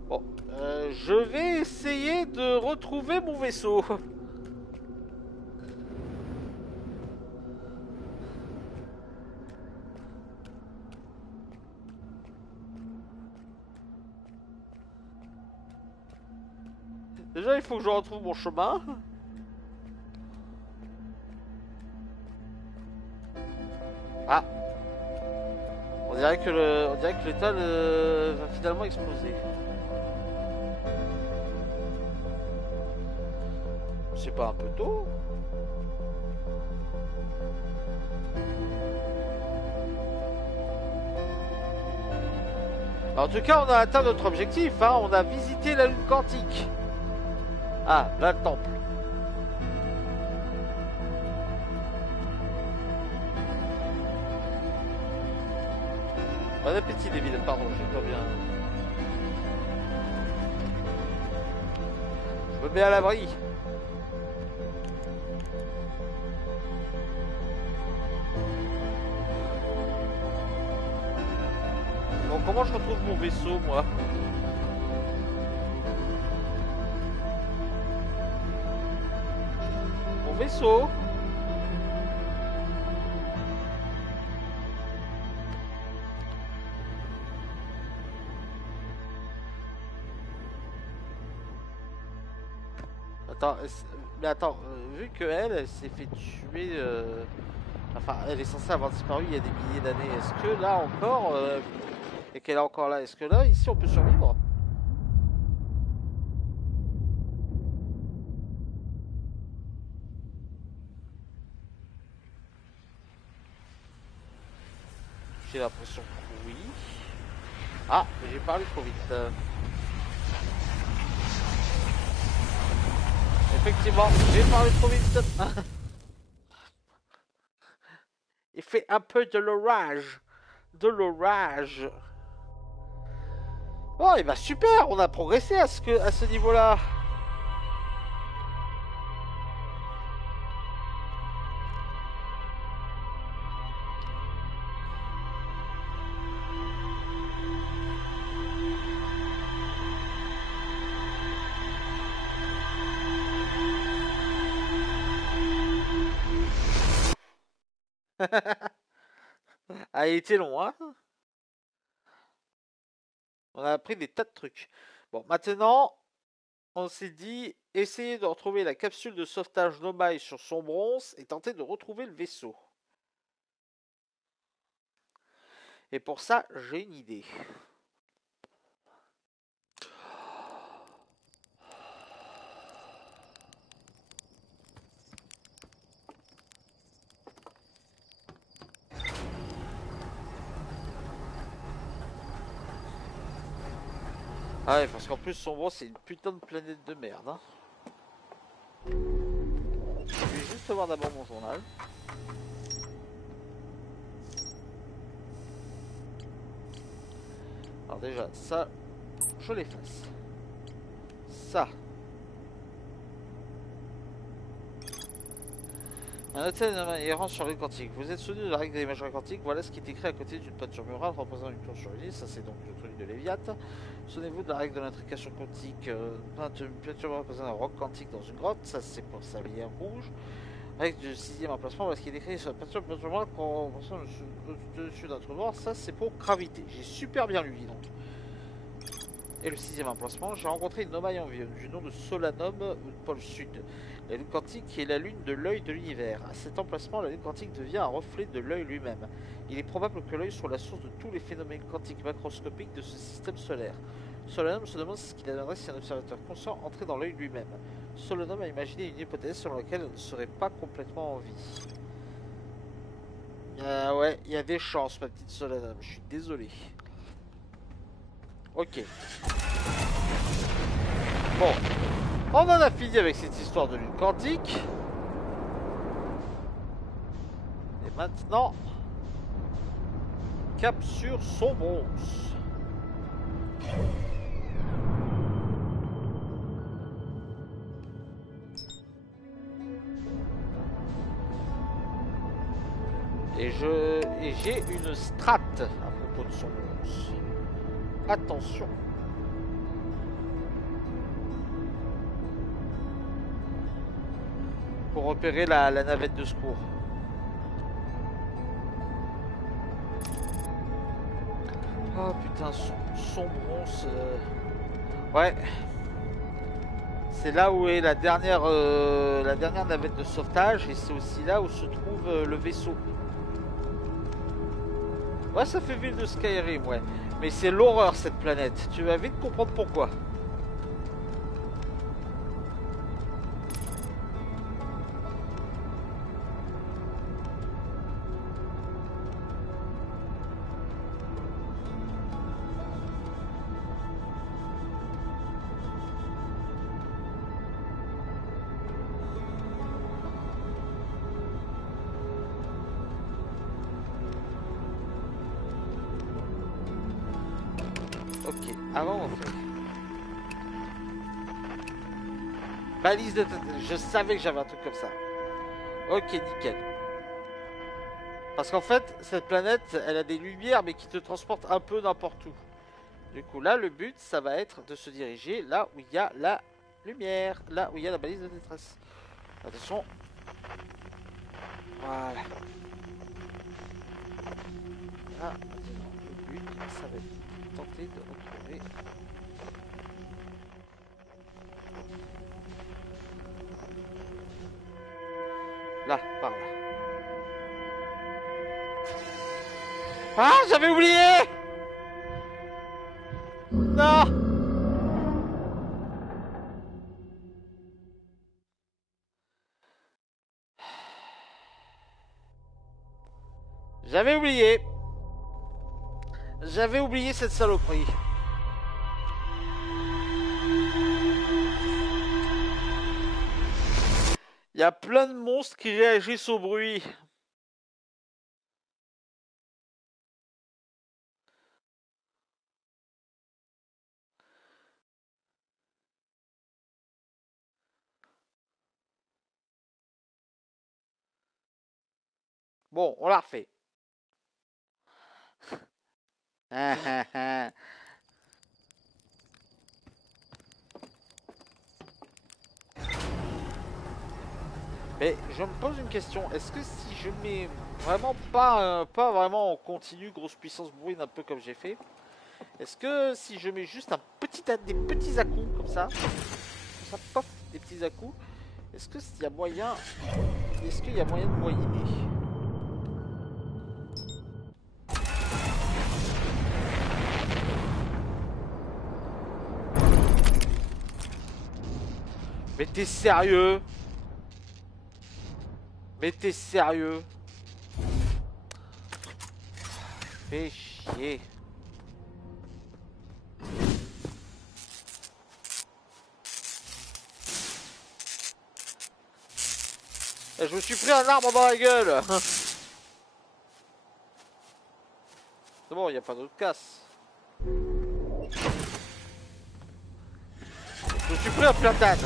Bon, je vais essayer de retrouver mon vaisseau. Déjà, il faut que je retrouve mon chemin. Ah. On dirait que l'étoile va finalement exploser. C'est pas un peu tôt? En tout cas, on a atteint notre objectif, hein. On a visité la lune quantique. Ah, là le temple. Bon appétit, David, pardon, je pas bien. Je me mets à l'abri. comment je retrouve mon vaisseau, moi? Mon vaisseau? Attends, mais attends, vu que elle s'est fait tuer, enfin, elle est censée avoir disparu il y a des milliers d'années. Est-ce que là encore, et qu'elle est encore là, est-ce que là, ici, on peut survivre? J'ai l'impression que oui. Ah, mais j'ai parlé trop vite. Effectivement, j'ai parlé trop vite. Il fait un peu de l'orage. De l'orage. Oh, et bah super, on a progressé à ce niveau-là. Ah, il était long, hein. On a appris des tas de trucs. Bon, maintenant, on s'est dit, essayer de retrouver la capsule de sauvetage Nomai sur son bronze et tenter de retrouver le vaisseau. Et pour ça, j'ai une idée. Ah ouais, parce qu'en plus, son bronze, c'est une putain de planète de merde. Hein. Je vais juste voir d'abord mon journal. Alors déjà, ça, je l'efface. Ça. Un hôtel errant sur l'île quantique. Vous êtes souvenu de la règle des majories quantiques. Voilà ce qui est écrit à côté d'une peinture murale représentant une tour sur une île. Ça, c'est donc le truc de Léviat. Souvenez-vous de la règle de l'intrication quantique. Une peinture murale représentant un roc quantique dans une grotte. Ça, c'est pour sa lumière rouge. Règle du sixième emplacement. Voilà ce qui est écrit sur la peinture murale au-dessus d'un trou noir. Ça, c'est pour gravité. J'ai super bien lu, dis donc. Et le sixième emplacement, j'ai rencontré une Nomai en vie du nom de Solanum, pôle sud. La lune quantique est la lune de l'œil de l'univers. À cet emplacement, la lune quantique devient un reflet de l'œil lui-même. Il est probable que l'œil soit la source de tous les phénomènes quantiques macroscopiques de ce système solaire. Solanum se demande ce qu'il adviendrait si un observateur conscient entrait dans l'œil lui-même. Solanum a imaginé une hypothèse selon laquelle elle ne serait pas complètement en vie. Ouais, il y a des chances, ma petite Solanum, je suis désolé. Ok. Bon, on en a fini avec cette histoire de lune quantique. Et maintenant, cap sur son bronze. Et j'ai une strat à propos de son bronze. Attention. Pour repérer la navette de secours. Oh putain, son bronze. Ouais. C'est là où est la dernière navette de sauvetage et c'est aussi là où se trouve le vaisseau. Ouais, ça fait ville de Skyrim, ouais. Mais c'est l'horreur cette planète. Tu vas vite comprendre pourquoi. Ok, avant on fait. Balise de tête. Je savais que j'avais un truc comme ça. Ok, nickel. Parce qu'en fait, cette planète, elle a des lumières, mais qui te transportent un peu n'importe où. Du coup, là, le but, ça va être de se diriger là où il y a la lumière, là où il y a la balise de détresse. Attention. Voilà. Là, maintenant, le but, ça va être de tenter de retrouver... Là, par là. Ah, j'avais oublié! Non! J'avais oublié. J'avais oublié cette saloperie. Il y a plein de monstres qui réagissent au bruit. Bon, on l'a refait. Mais je me pose une question. Est-ce que si je mets vraiment pas vraiment en continu, grosse puissance brune, un peu comme j'ai fait, est-ce que si je mets juste des petits à-coups comme ça, pof, des petits à-coups, est-ce que s'il y a moyen, est-ce qu'il y a moyen de moyenner? Mais t'es sérieux? Mais t'es sérieux? Fais chier. Je me suis pris un arbre dans la gueule. C'est bon, il n'y a pas d'autre casse. Je me suis pris un platane.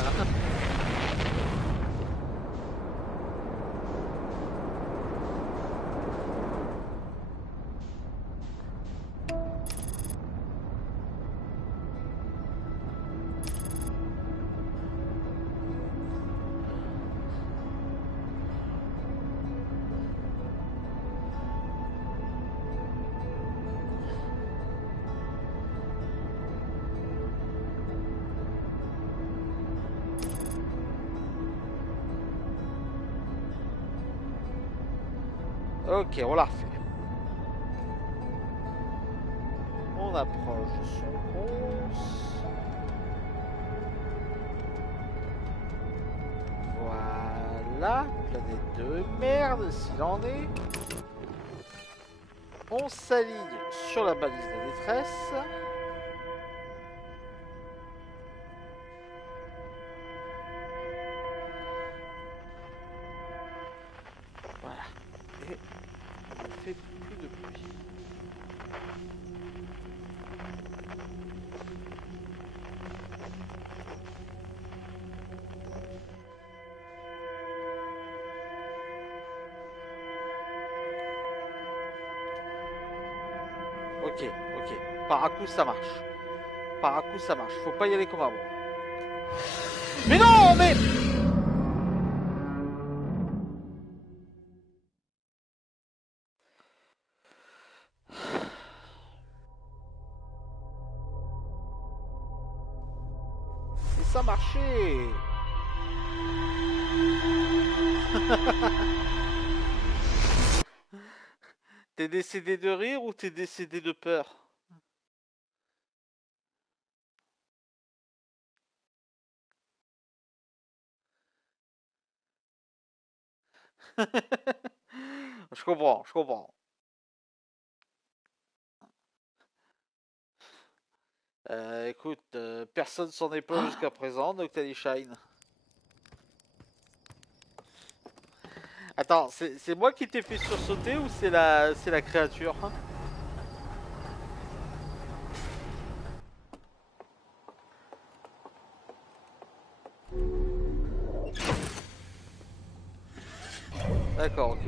Ok, on l'a refait. On approche de son ronce. Voilà, planète de merde, s'il en est. On s'aligne sur la balise de détresse. Voilà. Et on ne fait plus de bruit. Ok, ok. Par à coup, ça marche. Par à coup, ça marche. Faut pas y aller comme avant. Mais non, mais... Et ça marchait. T'es décédé de rire ou t'es décédé de peur? Je comprends, je comprends. Écoute, personne s'en est pas jusqu'à présent, Noctali Shine. Attends, c'est moi qui t'ai fait sursauter ou c'est la créature? D'accord, ok.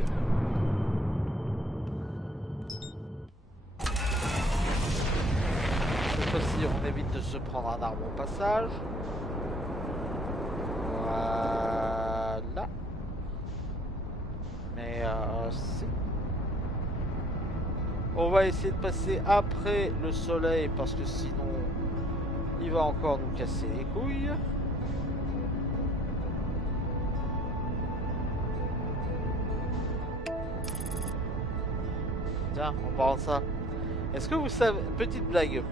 Ici, on évite de se prendre un arbre au passage. Voilà. Mais si. On va essayer de passer après le soleil parce que sinon, il va encore nous casser les couilles. Tiens, en parlant de ça, est-ce que vous savez, petite blague,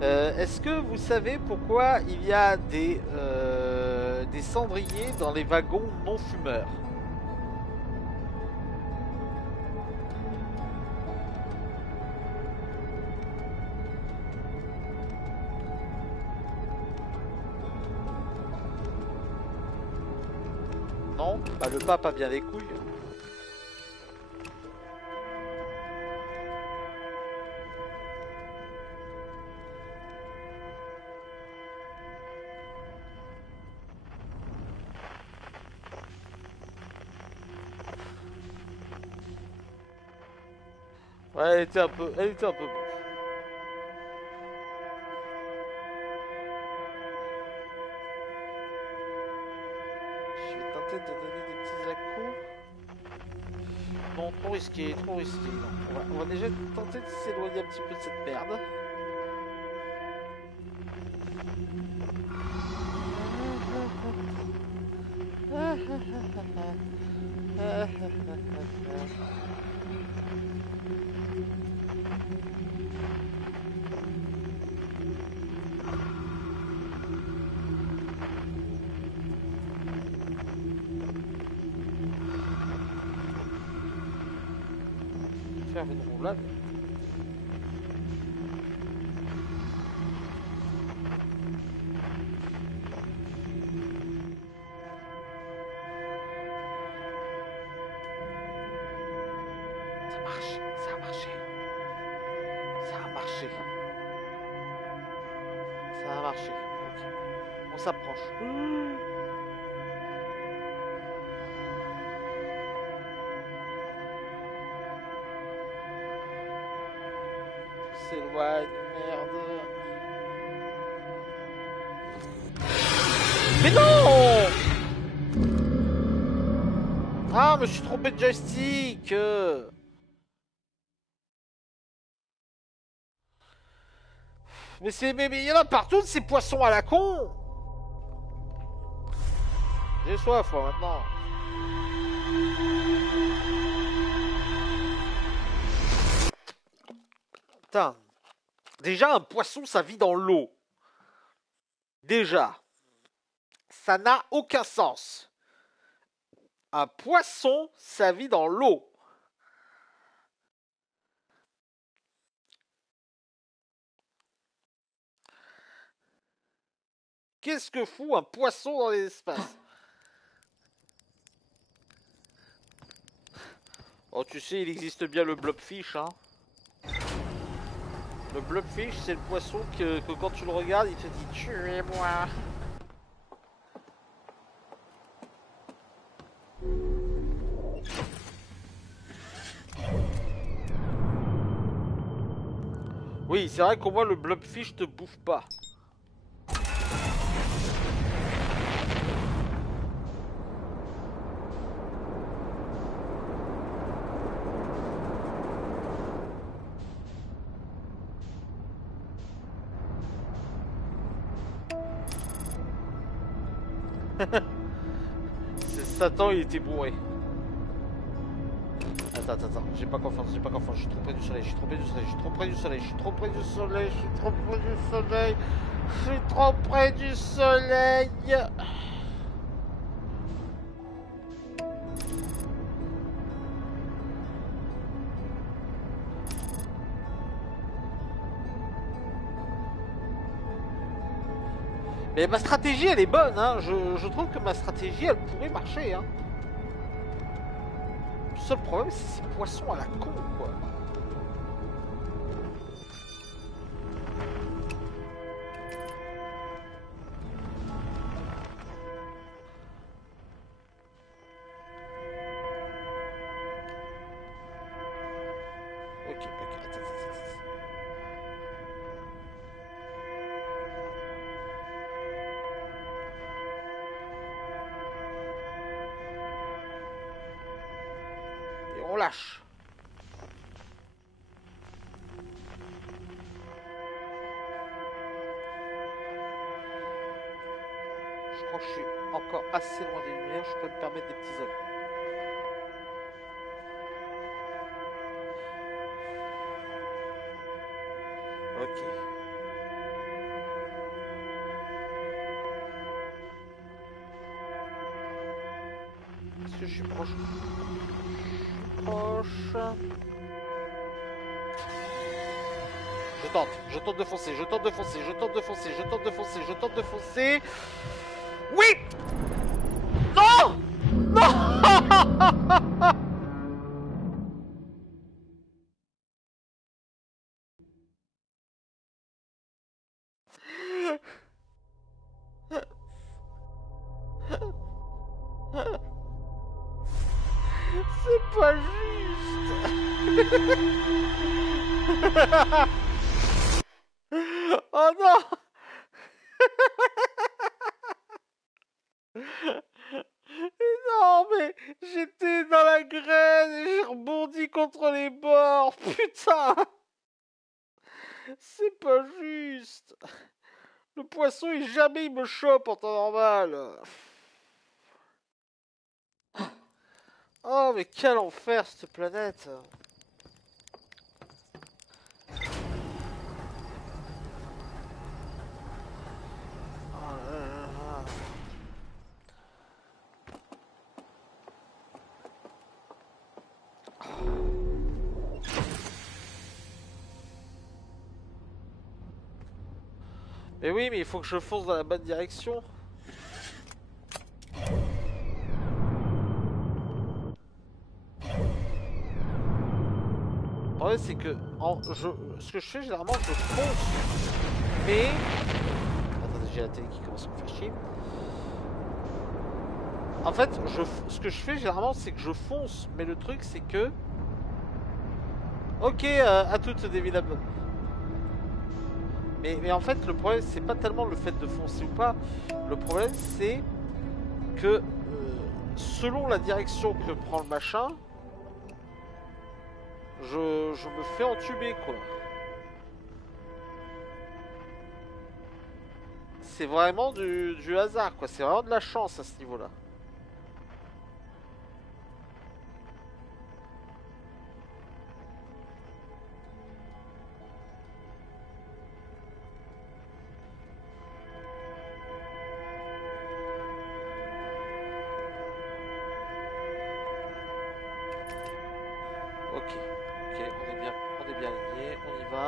est-ce que vous savez pourquoi il y a des cendriers dans les wagons non fumeurs? Non? Bah le pape a bien les couilles. Ouais, elle était un peu moche. Je vais tenter de donner des petits à-coups. Non, trop risqué, trop risqué. Non. On va déjà tenter de s'éloigner un petit peu de cette merde. Faire une roulade. Ça marche, ça a marché. Ça a marché. Ça a marché. Ok. On s'approche. S'éloigne, merde. Mais non! Ah, mais je suis trompé de joystick. Mais il y en a partout de ces poissons à la con. J'ai soif, moi, maintenant. Putain. Déjà, un poisson, ça vit dans l'eau. Déjà. Ça n'a aucun sens. Un poisson, ça vit dans l'eau. Qu'est-ce que fout un poisson dans l'espace? Oh, tu sais, il existe bien le blobfish, hein. Le blobfish, c'est le poisson que quand tu le regardes, il te dit tuez-moi. Oui, c'est vrai qu'au moins le blobfish te bouffe pas. Satan, il était bourré. Attends, j'ai pas confiance, je suis trop près du soleil, je suis trop près du soleil, je suis trop près du soleil, je suis trop près du soleil, je suis trop près du soleil, je suis trop près du soleil. Mais ma stratégie, elle est bonne, hein. Je trouve que ma stratégie, elle pourrait marcher, hein. Le seul problème, c'est ces poissons à la con, quoi. Ok, attends. on lâche. Je crois que je suis encore assez loin des lumières, je peux me permettre des petits zones. Ok. Est-ce que je suis proche? Je suis proche. Je tente de foncer, je tente de foncer, je tente de foncer, je tente de foncer, je tente de foncer. Oui! Non! Non! C'est pas juste! Oh non! Non mais j'étais dans la graine et j'ai rebondi contre les bords, putain! C'est pas juste! Le poisson il jamais il me chope en temps normal! Oh mais quel enfer cette planète! Oh là là. Mais oui, mais il faut que je fonce dans la bonne direction. Le problème c'est que ce que je fais généralement je fonce. Mais... Attendez, j'ai la télé qui commence à me faire chier. En fait, ce que je fais généralement c'est que je fonce. Mais le truc c'est que... Ok, à toutes évidemment. Mais en fait, le problème, c'est pas tellement le fait de foncer ou pas. Le problème, c'est que selon la direction que prend le machin, je me fais entuber, quoi. C'est vraiment du hasard, quoi. C'est vraiment de la chance à ce niveau-là. Ok, on est bien aligné, on y va,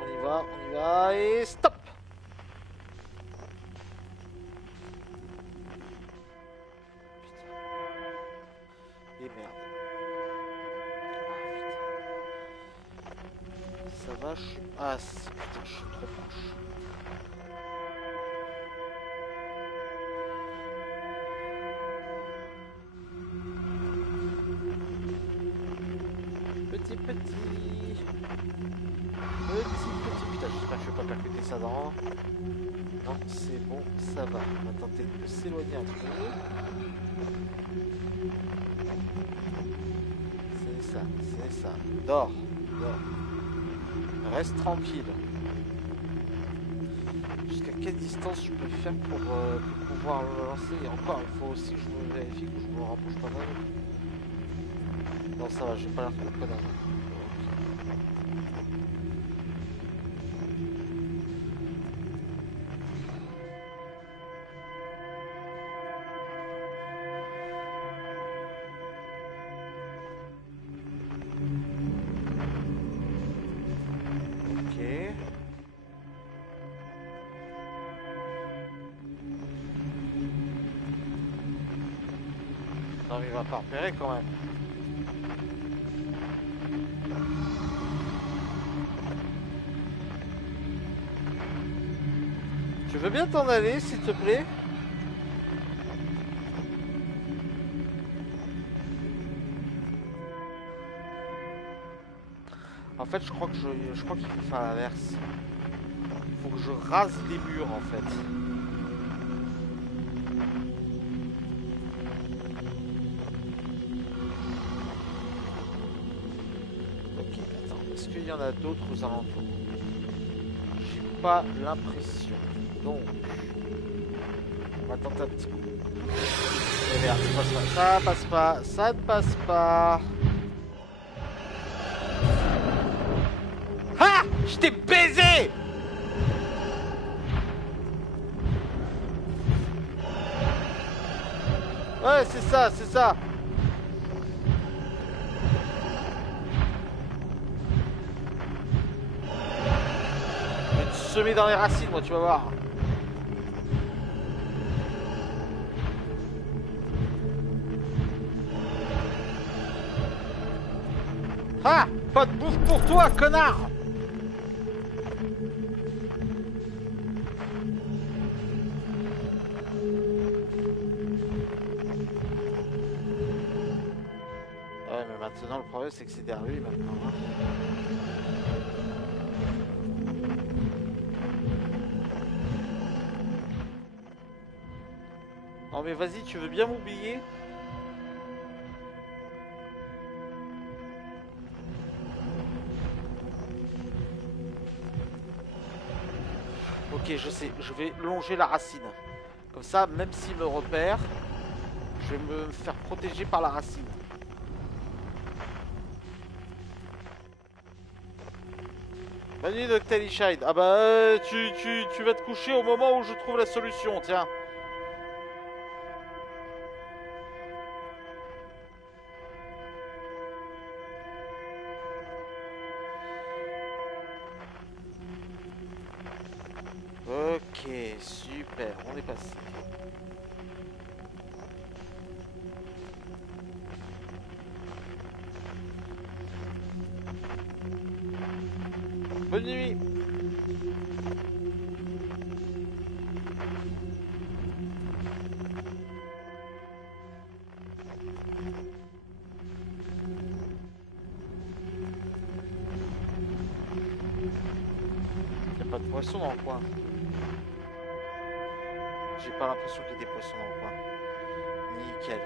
on y va, et stop! Putain. Et merde. Ah, putain. Ça va, je suis... Ah, putain, je suis trop proche. Petit. Putain, j'espère que je vais pas percuter ça dans... Non, c'est bon, ça va. On va tenter de s'éloigner un peu. C'est ça. Dors. Reste tranquille. Jusqu'à quelle distance je peux faire pour pouvoir le lancer? Et encore, il faut aussi que je me vérifie que je me rapproche pas mal. Non, ça va, j'ai pas l'air trop connard. Non mais il va pas repérer quand même. Tu veux bien t'en aller s'il te plaît? En fait je crois qu'il faut faire l'inverse. Il faut que je rase les murs en fait. est-ce qu'il y en a d'autres aux alentours? J'ai pas l'impression. Donc, on va tenter un petit coup. Et merde, ça passe pas, ça ne passe pas. Ah! Je t'ai baisé! Ouais, c'est ça, c'est ça. Je vais te semer dans les racines, moi, tu vas voir. Ah! Pas de bouffe pour toi, connard! Ouais, mais maintenant, le problème, c'est que c'est derrière lui, maintenant. Hein. Non, mais vas-y, tu veux bien m'oublier? Ok, je sais, je vais longer la racine. Comme ça, même s'il me repère, je vais me faire protéger par la racine. Bonne nuit, Doctor Shine. Ah bah, tu vas te coucher au moment où je trouve la solution, tiens. Ok, super, on est passé. Bonne nuit. Y'a pas de poisson dans le coin. J'ai pas l'impression qu'il y ait des poissons dans le coin. Nickel.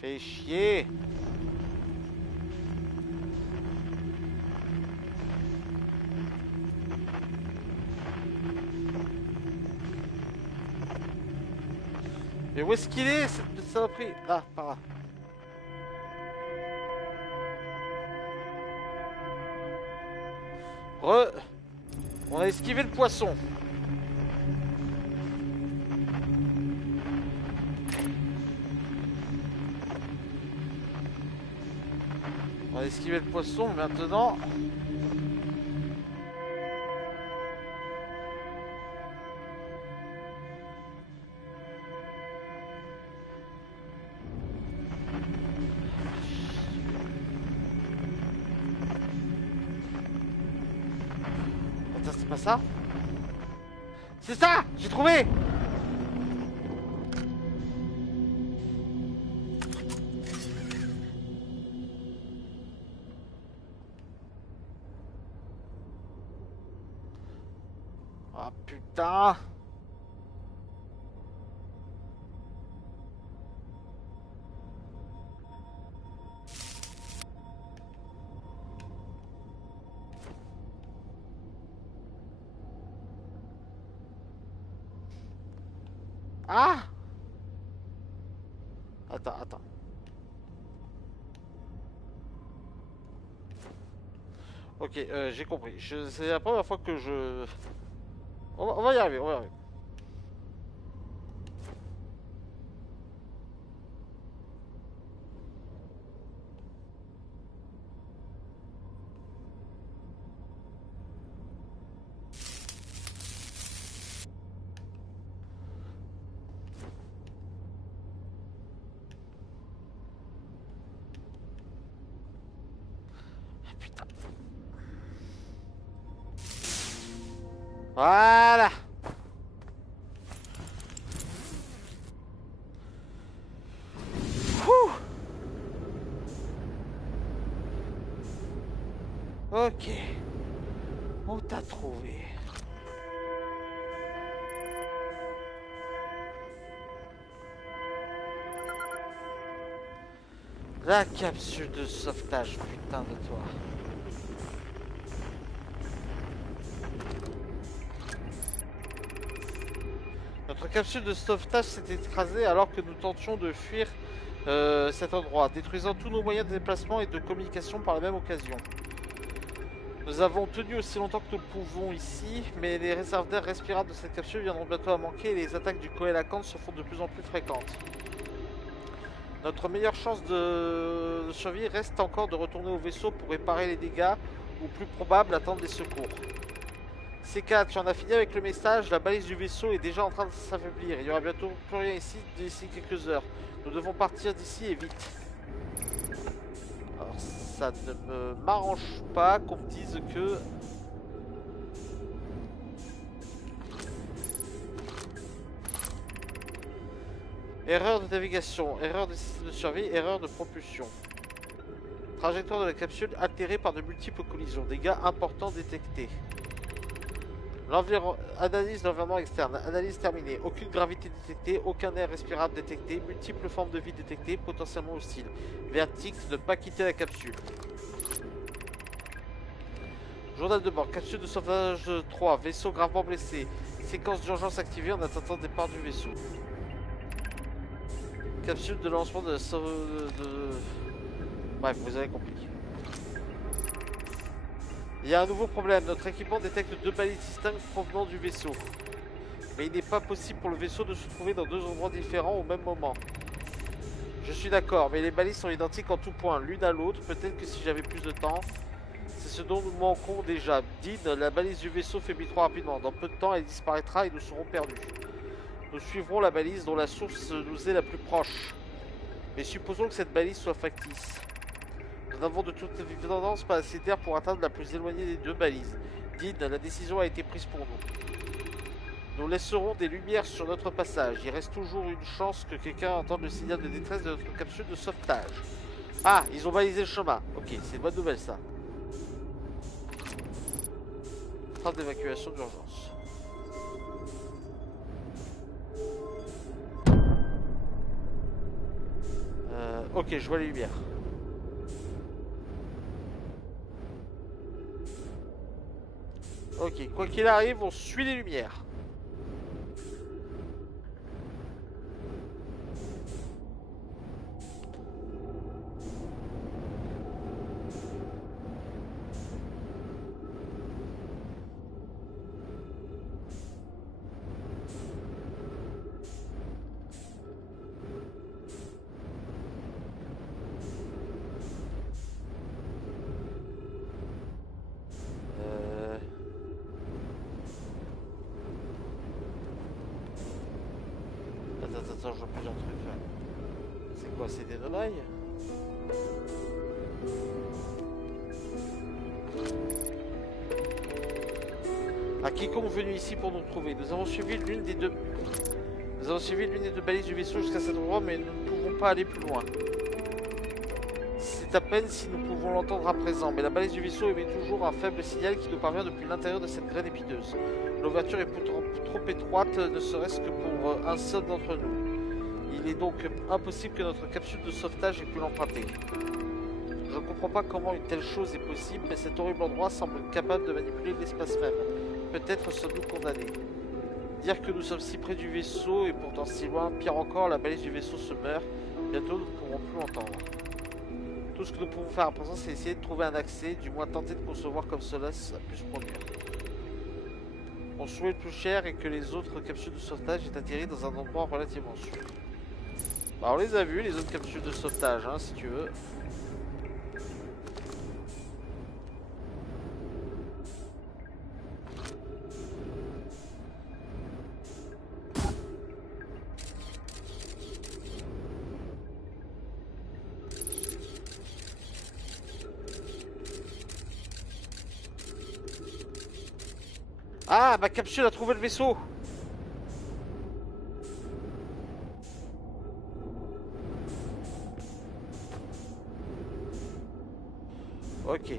Fais chier. Mais où est-ce qu'il est, cette saloperie? Là, par là. On a esquivé le poisson. On a esquivé le poisson, maintenant... Attends, c'est pas ça? C'est ça! J'ai trouvé! Ah putain! Ah! Attends. Ok, j'ai compris. C'est la première fois que je... on va y arriver, on va y arriver. Ah, putain. Voilà! Ouh. Ok. On t'a trouvé. La capsule de sauvetage, putain de toi. Notre capsule de sauvetage s'est écrasée alors que nous tentions de fuir cet endroit, détruisant tous nos moyens de déplacement et de communication par la même occasion. Nous avons tenu aussi longtemps que nous le pouvons ici, mais les réserves d'air respirables de cette capsule viendront bientôt à manquer et les attaques du Coelacanth se font de plus en plus fréquentes. Notre meilleure chance de survie reste encore de retourner au vaisseau pour réparer les dégâts, ou plus probable, attendre les secours. C4, tu en as fini avec le message, la balise du vaisseau est déjà en train de s'affaiblir. Il n'y aura bientôt plus rien ici d'ici quelques heures. Nous devons partir d'ici et vite. Alors ça ne m'arrange pas qu'on me dise que... Erreur de navigation, erreur de système de survie, erreur de propulsion. Trajectoire de la capsule altérée par de multiples collisions, dégâts importants détectés. Analyse de l'environnement externe, analyse terminée, aucune gravité détectée, aucun air respirable détecté, multiples formes de vie détectées, potentiellement hostiles. Verdict, ne pas quitter la capsule. Journal de bord, capsule de sauvetage 3, vaisseau gravement blessé, séquence d'urgence activée en attendant le départ du vaisseau. Capsule de lancement de Bref, vous avez compris. Il y a un nouveau problème, notre équipement détecte deux balises distinctes provenant du vaisseau. Mais il n'est pas possible pour le vaisseau de se trouver dans deux endroits différents au même moment. Je suis d'accord, mais les balises sont identiques en tout point, l'une à l'autre. Peut-être que si j'avais plus de temps, c'est ce dont nous manquons déjà. Dean, la balise du vaisseau faiblit trop rapidement. Dans peu de temps, elle disparaîtra et nous serons perdus. Nous suivrons la balise dont la source nous est la plus proche. Mais supposons que cette balise soit factice. Nous n'avons de toute évidence pas assez d'air pour atteindre la plus éloignée des deux balises. Dean, la décision a été prise pour nous. Nous laisserons des lumières sur notre passage. Il reste toujours une chance que quelqu'un entende le signal de détresse de notre capsule de sauvetage. Ah, ils ont balisé le chemin. Ok, c'est une bonne nouvelle ça. Train d'évacuation d'urgence. Ok, je vois les lumières. Ok, quoi qu'il arrive, on suit les lumières. Attends, je vois plusieurs trucs là. C'est quoi, c'est des nomailles? À quiconque venu ici pour nous trouver. Nous avons suivi l'une des deux balises du vaisseau jusqu'à cet endroit, mais nous ne pouvons pas aller plus loin. C'est à peine si nous pouvons l'entendre à présent, mais la balise du vaisseau émet toujours un faible signal qui nous parvient depuis l'intérieur de cette graine épineuse. L'ouverture est trop étroite, ne serait-ce que pour un seul d'entre nous. Il est donc impossible que notre capsule de sauvetage ait pu l'emprunter. Je ne comprends pas comment une telle chose est possible, mais cet horrible endroit semble capable de manipuler l'espace même. Peut-être sommes-nous condamnés. Dire que nous sommes si près du vaisseau et pourtant si loin, pire encore, la balise du vaisseau se meurt. Bientôt nous ne pourrons plus l'entendre. Tout ce que nous pouvons faire à présent, c'est essayer de trouver un accès, du moins tenter de concevoir comme cela a pu se produire. Mon souhait le plus cher est que les autres capsules de sauvetage aient atterri dans un endroit relativement sûr. Bah, on les a vus, les autres capsules de sauvetage, hein, si tu veux. Ah, ma capsule a trouvé le vaisseau. Ok.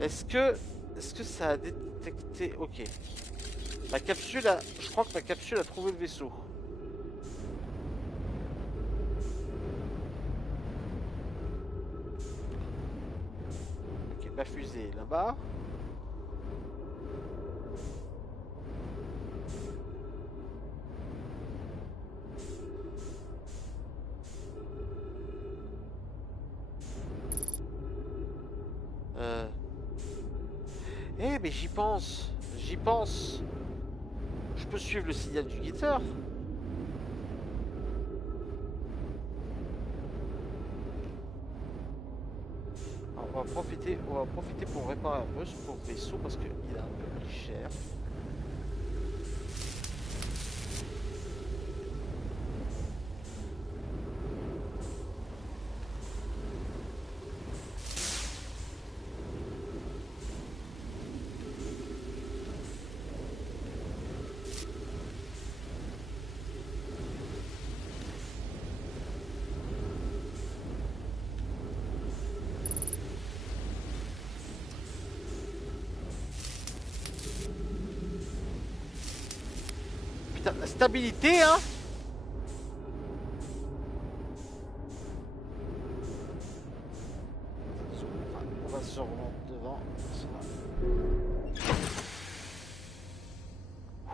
Est-ce que ça a détecté... Ok. Ma capsule a... Je crois que ma capsule a trouvé le vaisseau. Ma fusée là-bas. Eh mais j'y pense. J'y pense. Je peux suivre le signal du guetteur. Alors, on va profiter pour réparer un peu ce pauvre vaisseau parce qu'il est un peu plus cher. Putain, la stabilité, hein. On va se remonter devant.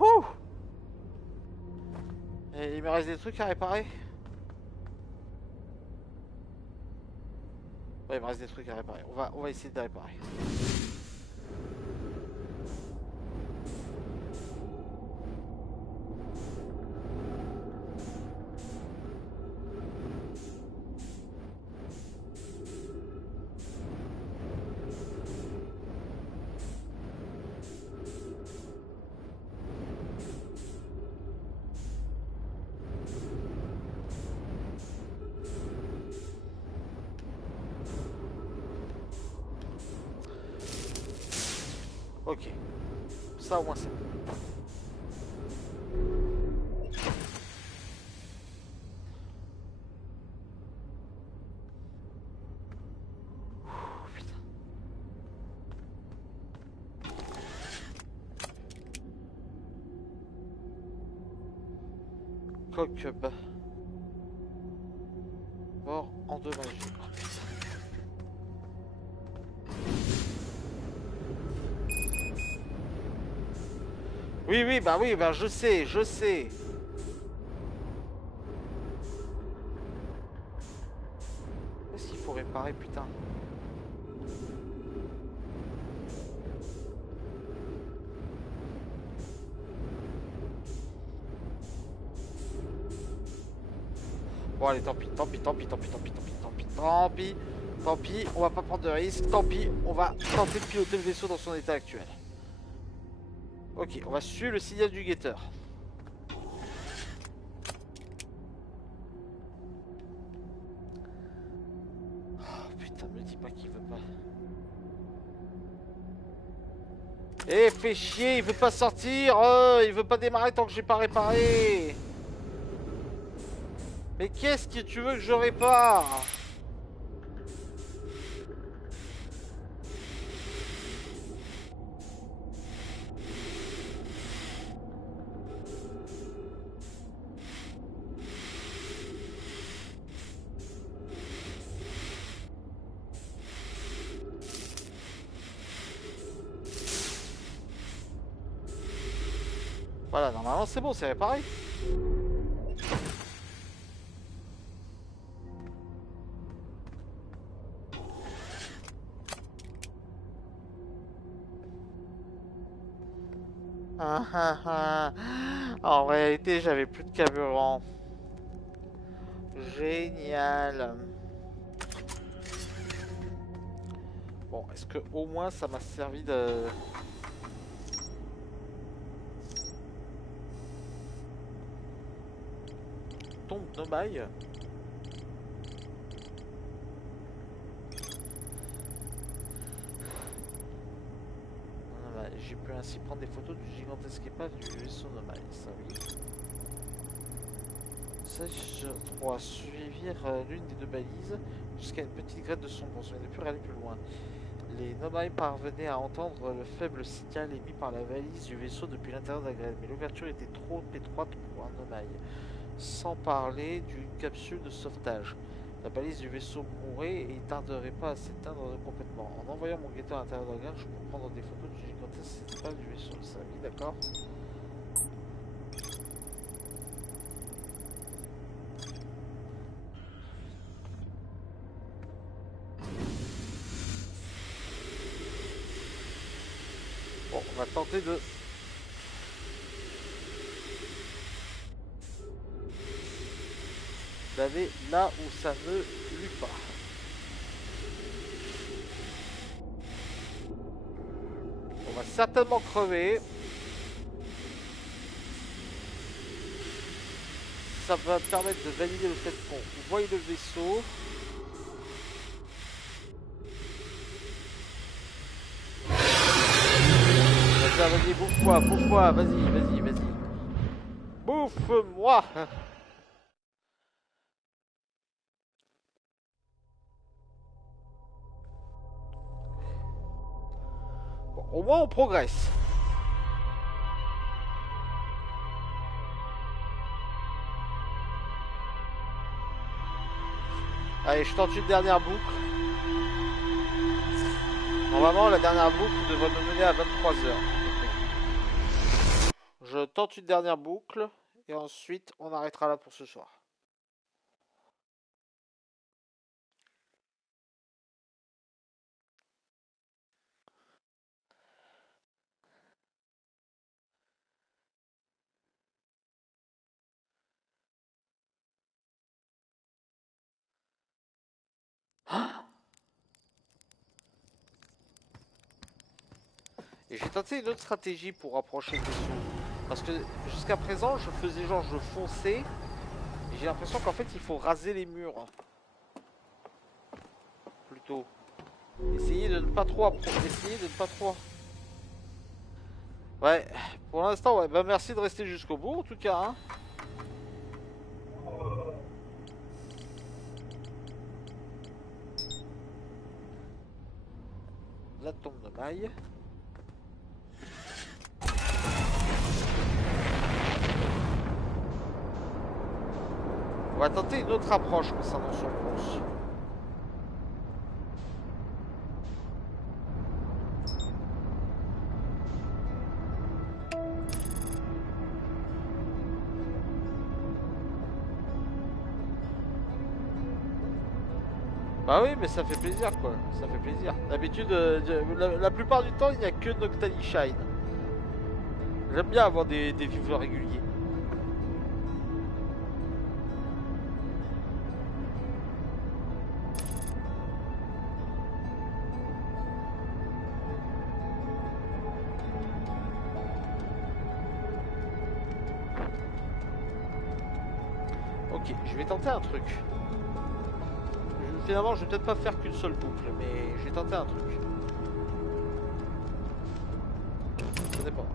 Ouh. Et il me reste des trucs à réparer. Ouais, il me reste des trucs à réparer. On va essayer de les réparer. Ok. Ça au moins c'est bon. Putain. Coque bas. Bord endommagé. Oh, putain. Oui, bah je sais, je sais. Qu'est-ce qu'il faut réparer, putain? Bon allez, tant pis, tant pis, tant pis, tant pis, tant pis, tant pis, tant pis, tant pis, tant pis, on va pas prendre de risque, tant pis, on va tenter de piloter le vaisseau dans son état actuel. Ok, on va suivre le signal du guetteur. Oh putain, me dis pas qu'il veut pas. Eh, fais chier, il veut pas sortir, il veut pas démarrer tant que j'ai pas réparé. Mais qu'est-ce que tu veux que je répare? Voilà, normalement c'est bon, c'est réparé. Ah, ah, ah. En réalité, j'avais plus de carburant. Génial. Bon, est-ce que au moins ça m'a servi de... Tombe de maille. J'ai pu ainsi prendre des photos du gigantesque épave du vaisseau Nomai, ça oui. Sage 3, suivre l'une des deux balises jusqu'à une petite graine de son bon, mais ne plus aller plus loin. Les Nomai parvenaient à entendre le faible signal émis par la valise du vaisseau depuis l'intérieur de la graine, mais l'ouverture était trop étroite pour un Nomai. Sans parler d'une capsule de sauvetage. La balise du vaisseau mourrait et il tarderait pas à s'éteindre complètement. En envoyant mon guetteur à l'intérieur de la gare, je peux prendre des photos du gigantesque espace du vaisseau. Ça oui, d'accord. Bon, on va tenter d'aller là où ça ne pue pas. On va certainement crever. Ça va me permettre de valider le fait qu'on voie le vaisseau. Vas-y, bouffe-moi, vas-y. Bouffe-moi. Bon, au moins on progresse. Allez, je tente une dernière boucle. Normalement, la dernière boucle devrait me mener à 23 h. Je tente une dernière boucle et ensuite on arrêtera là pour ce soir. Et j'ai tenté une autre stratégie pour rapprocher le vaisseau. Parce que jusqu'à présent, je faisais genre je fonçais. Et j'ai l'impression qu'en fait il faut raser les murs. Plutôt. Essayez de ne pas trop Essayez de ne pas trop. Ouais, pour l'instant, ouais. Bah merci de rester jusqu'au bout en tout cas. Hein. La tombe de maille. On va tenter une autre approche concernant son bronze. Bah oui, mais ça fait plaisir quoi, ça fait plaisir. D'habitude, la plupart du temps, il n'y a que Noctali Shine. J'aime bien avoir des viewers réguliers. Ok, je vais tenter un truc. Finalement, je vais peut-être pas faire qu'une seule boucle, mais je vais tenter un truc. Ça dépend.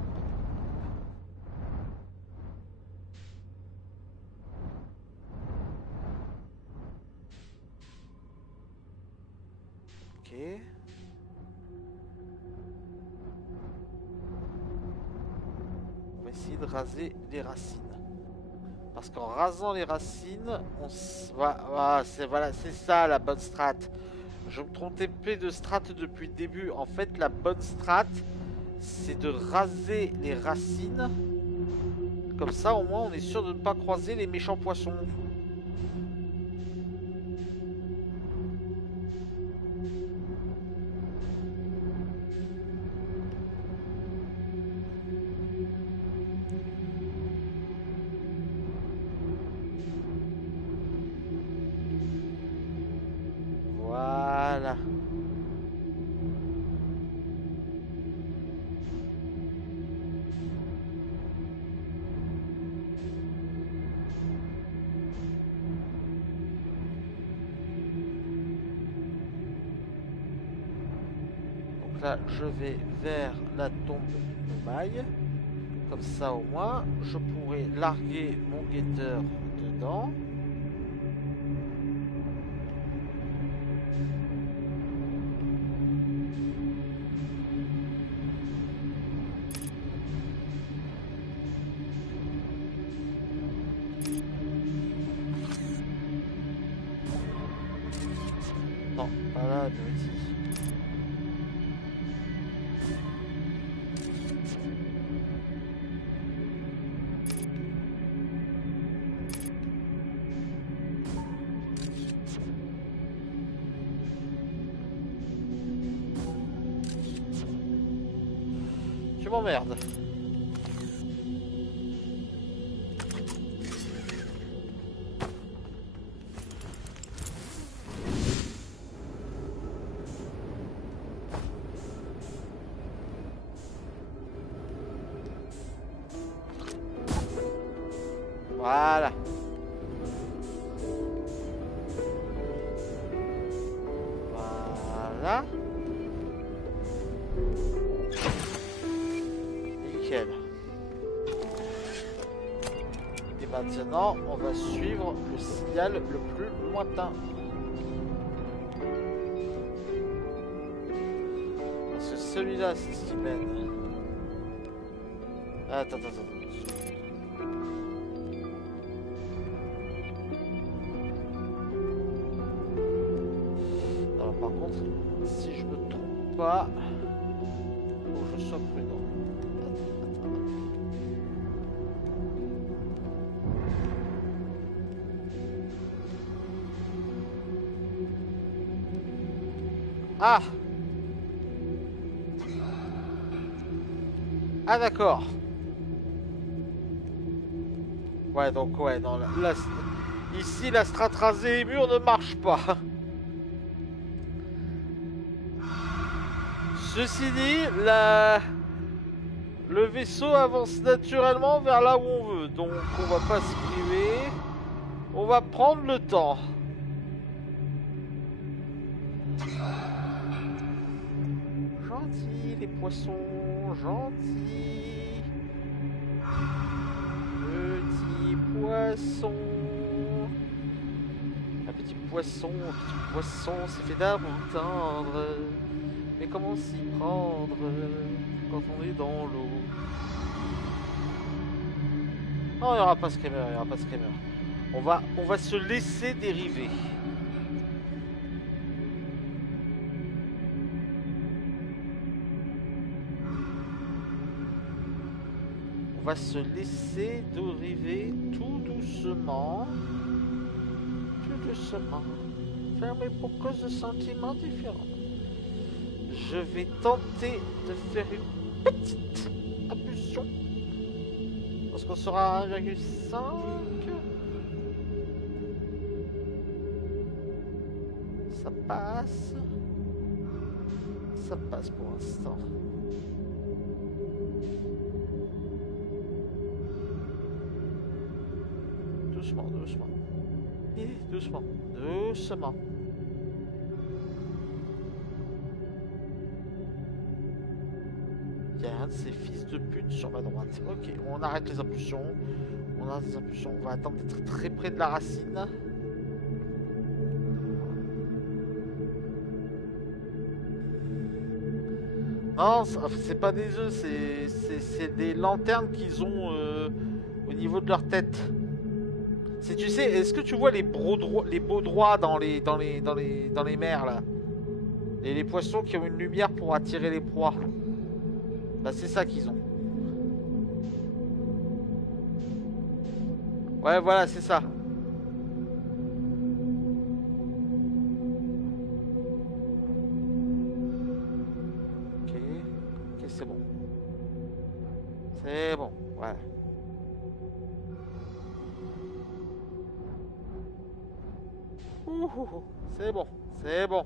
Ok. On va essayer de raser les racines. Parce qu'en rasant les racines, on voilà, c'est ça la bonne strat. Je me trompais de strat depuis le début. En fait, la bonne strat, c'est de raser les racines. Comme ça, au moins, on est sûr de ne pas croiser les méchants poissons. Voilà. Donc là, je vais vers la tombe de maille. Comme ça, au moins, je pourrai larguer mon guetteur dedans. Voilà, mais aussi. Tu m'emmerdes. Voilà. Voilà. Nickel. Et maintenant, on va suivre le signal le plus lointain. Parce que celui-là, c'est ce qui mène. Attends. Alors, par contre, si je me trompe pas, faut que je sois prudent. Ah! Ah d'accord. Ouais donc ouais non là, ici la strat rasée et mur ne marche pas. Ceci dit, le vaisseau avance naturellement vers là où on veut, donc on va pas se priver. On va prendre le temps. Gentils les poissons, gentils. Petit poisson. Un petit poisson, c'est fait d'amour tendre. Mais comment s'y prendre quand on est dans l'eau? Non, il n'y aura pas screamer, On va se laisser dériver. On va se laisser dériver tout doucement. Tout doucement. Fermez pour cause de sentiments différents. Je vais tenter de faire une petite impulsion. Parce qu'on sera à 1,5. Ça passe. Ça passe pour l'instant. Doucement. Et doucement. Il y a un de ces fils de pute sur ma droite. Ok, on arrête les impulsions. On va attendre d'être très près de la racine. Non, c'est pas des œufs, c'est des lanternes qu'ils ont au niveau de leur tête. Si tu sais, est-ce que tu vois les beaux droits dans les mers là? Et les poissons qui ont une lumière pour attirer les proies. Bah c'est ça qu'ils ont. Ouais voilà c'est ça. Ok c'est bon. C'est bon, voilà. C'est bon.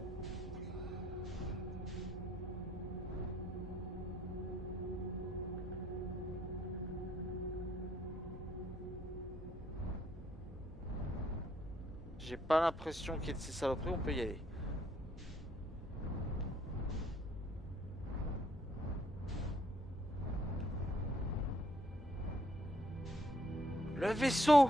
J'ai pas l'impression qu'il y ait de ces saloperies, on peut y aller. Le vaisseau!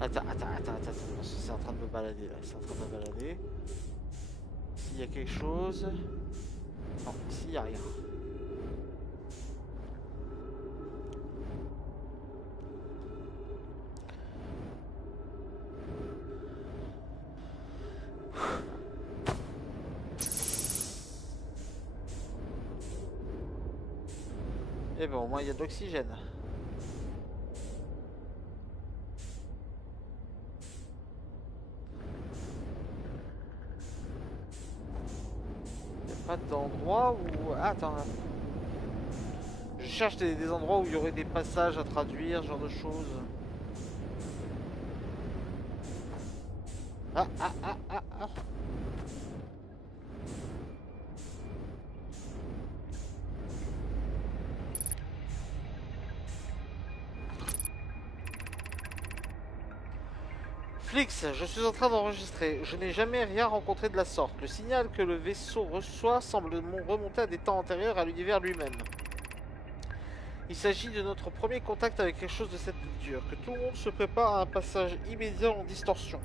Attends. C'est en train de me balader là. C'est en train de me balader. S'il y a quelque chose. Non, ici il n'y a rien. Et bon, au moins il y a de l'oxygène. Il n'y a pas d'endroit où... Ah, attends. Je cherche des endroits où il y aurait des passages à traduire, ce genre de choses. Ah. Flix, je suis en train d'enregistrer. Je n'ai jamais rien rencontré de la sorte. Le signal que le vaisseau reçoit semble remonter à des temps antérieurs à l'univers lui-même. Il s'agit de notre premier contact avec quelque chose de cette nature. Que tout le monde se prépare à un passage immédiat en distorsion.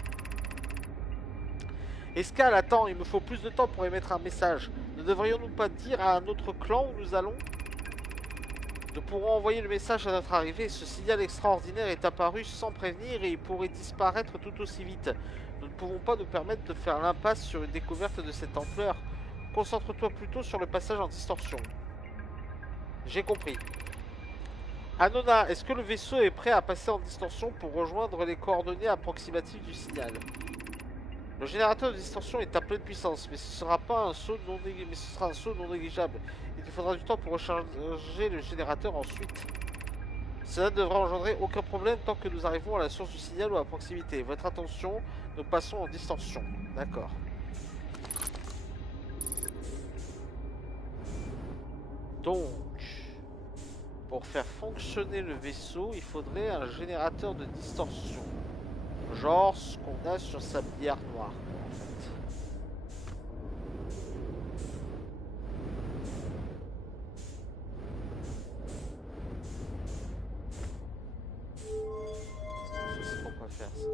Escale, attends, il me faut plus de temps pour émettre un message. Ne devrions-nous pas dire à un autre clan où nous allons? Nous pourrons envoyer le message à notre arrivée. Ce signal extraordinaire est apparu sans prévenir et il pourrait disparaître tout aussi vite. Nous ne pouvons pas nous permettre de faire l'impasse sur une découverte de cette ampleur. Concentre-toi plutôt sur le passage en distorsion. J'ai compris. Anona, est-ce que le vaisseau est prêt à passer en distorsion pour rejoindre les coordonnées approximatives du signal? Le générateur de distorsion est à pleine puissance, mais ce sera un saut non négligeable. Il te faudra du temps pour recharger le générateur ensuite. Cela ne devrait engendrer aucun problème tant que nous arrivons à la source du signal ou à proximité. Votre attention, nous passons en distorsion. D'accord. Donc, pour faire fonctionner le vaisseau, il faudrait un générateur de distorsion. Genre ce qu'on a sur sa bière noire, en fait. Ça, c'est pour quoi faire ça?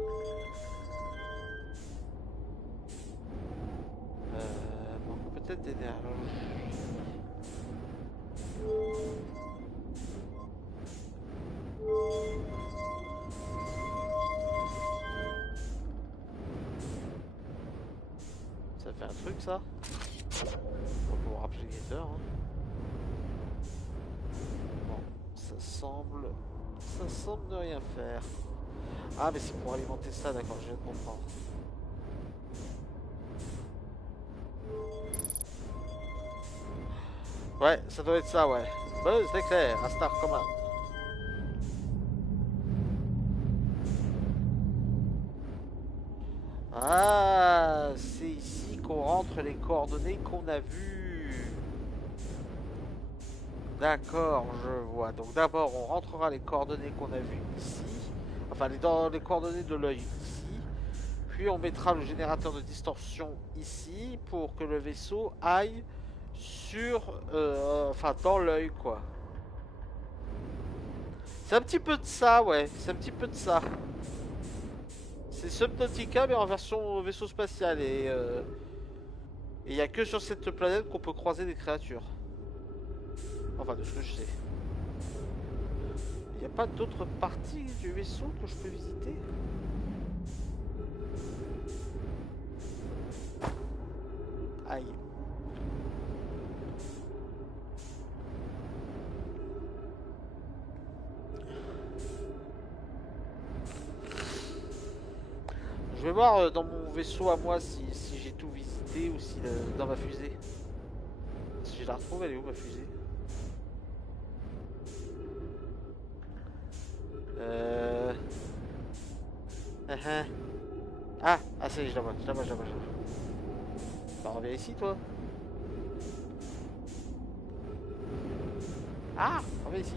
Bon, peut-être des nerfs. Ça fait un truc ça? On va pouvoir rappeler le guetteur. Hein. Bon, ça semble ne rien faire. Ah mais c'est pour alimenter ça, d'accord, je viens de comprendre. Ouais, ça doit être ça, ouais. Buzz d'éclair, à Star Command. Ah, c'est ici qu'on rentre les coordonnées qu'on a vues. D'accord, je vois. Donc d'abord, on rentrera les coordonnées qu'on a vues ici. Enfin, les coordonnées de l'œil ici. Puis on mettra le générateur de distorsion ici pour que le vaisseau aille sur... enfin, dans l'œil, quoi. C'est un petit peu de ça, ouais. C'est un petit peu de ça. C'est Subnautica, mais en version vaisseau spatial. Et il n'y a que sur cette planète qu'on peut croiser des créatures. Enfin, de ce que je sais. Il n'y a pas d'autres parties du vaisseau que je peux visiter? Aïe. Je vais voir dans mon vaisseau à moi si j'ai tout visité ou si dans ma fusée. Si je la retrouve, elle est où ma fusée? Euh... Ah, ça y est, je la vois. Bah, reviens ici, toi. Ah, reviens ici.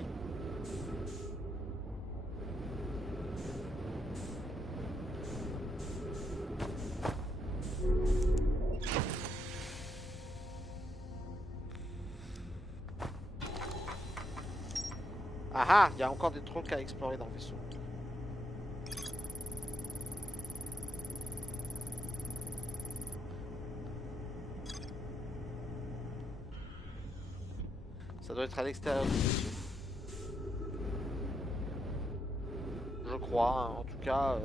Ah ah, il y a encore des trucs à explorer dans le vaisseau. Ça doit être à l'extérieur du vaisseau. Je crois, hein, en tout cas.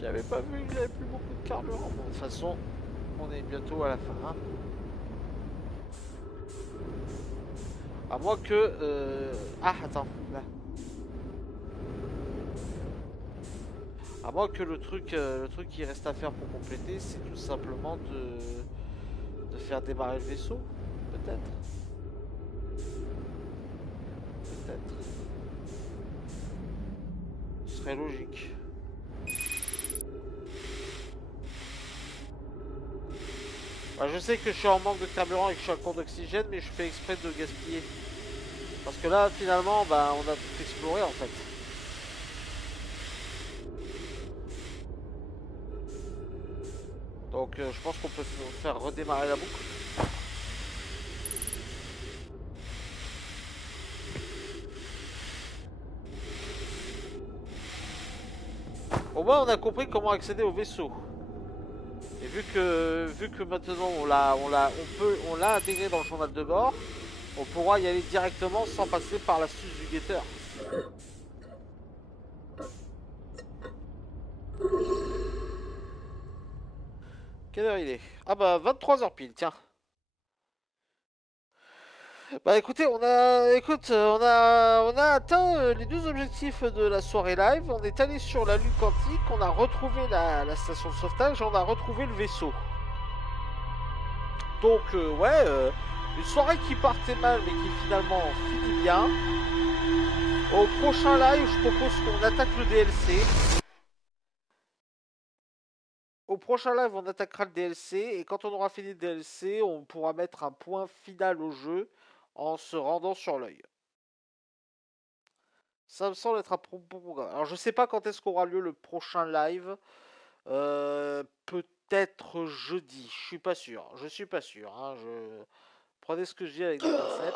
J'avais pas vu que j'avais plus beaucoup de carburant. Bon, de toute façon, on est bientôt à la fin. Hein. À moins que... Ah, attends, là. À moins que le truc qui reste à faire pour compléter, c'est tout simplement de faire démarrer le vaisseau. Peut-être. Peut-être. Ce serait logique. Bah, je sais que je suis en manque de carburant et que je suis à court d'oxygène, mais je fais exprès de gaspiller. Parce que là, finalement, bah, on a tout exploré en fait. Donc je pense qu'on peut faire redémarrer la boucle. Au moins on a compris comment accéder au vaisseau. Et vu que maintenant on l'a intégré dans le journal de bord, on pourra y aller directement sans passer par l'astuce du guetteur. Quelle heure il est? Ah bah 23h pile, tiens. Bah écoutez, on a atteint les deux objectifs de la soirée live. On est allé sur la lune quantique, on a retrouvé la station de sauvetage et on a retrouvé le vaisseau. Donc ouais, une soirée qui partait mal mais qui finalement finit bien. Au prochain live, je propose qu'on attaque le DLC. Au prochain live, on attaquera le DLC et quand on aura fini le DLC, on pourra mettre un point final au jeu en se rendant sur l'œil. Ça me semble être un bon programme. Alors je sais pas quand est-ce qu'aura lieu le prochain live. Peut-être jeudi. Je suis pas sûr. Je suis pas sûr. Hein. Prenez ce que je dis avec des pincettes.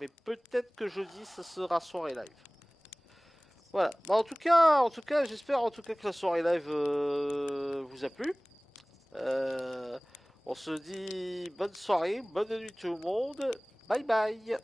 Mais peut-être que jeudi, ça sera soirée live. Voilà. Bah, en tout cas, j'espère en tout cas que la soirée live vous a plu. On se dit bonne soirée, bonne nuit tout le monde. Bye bye.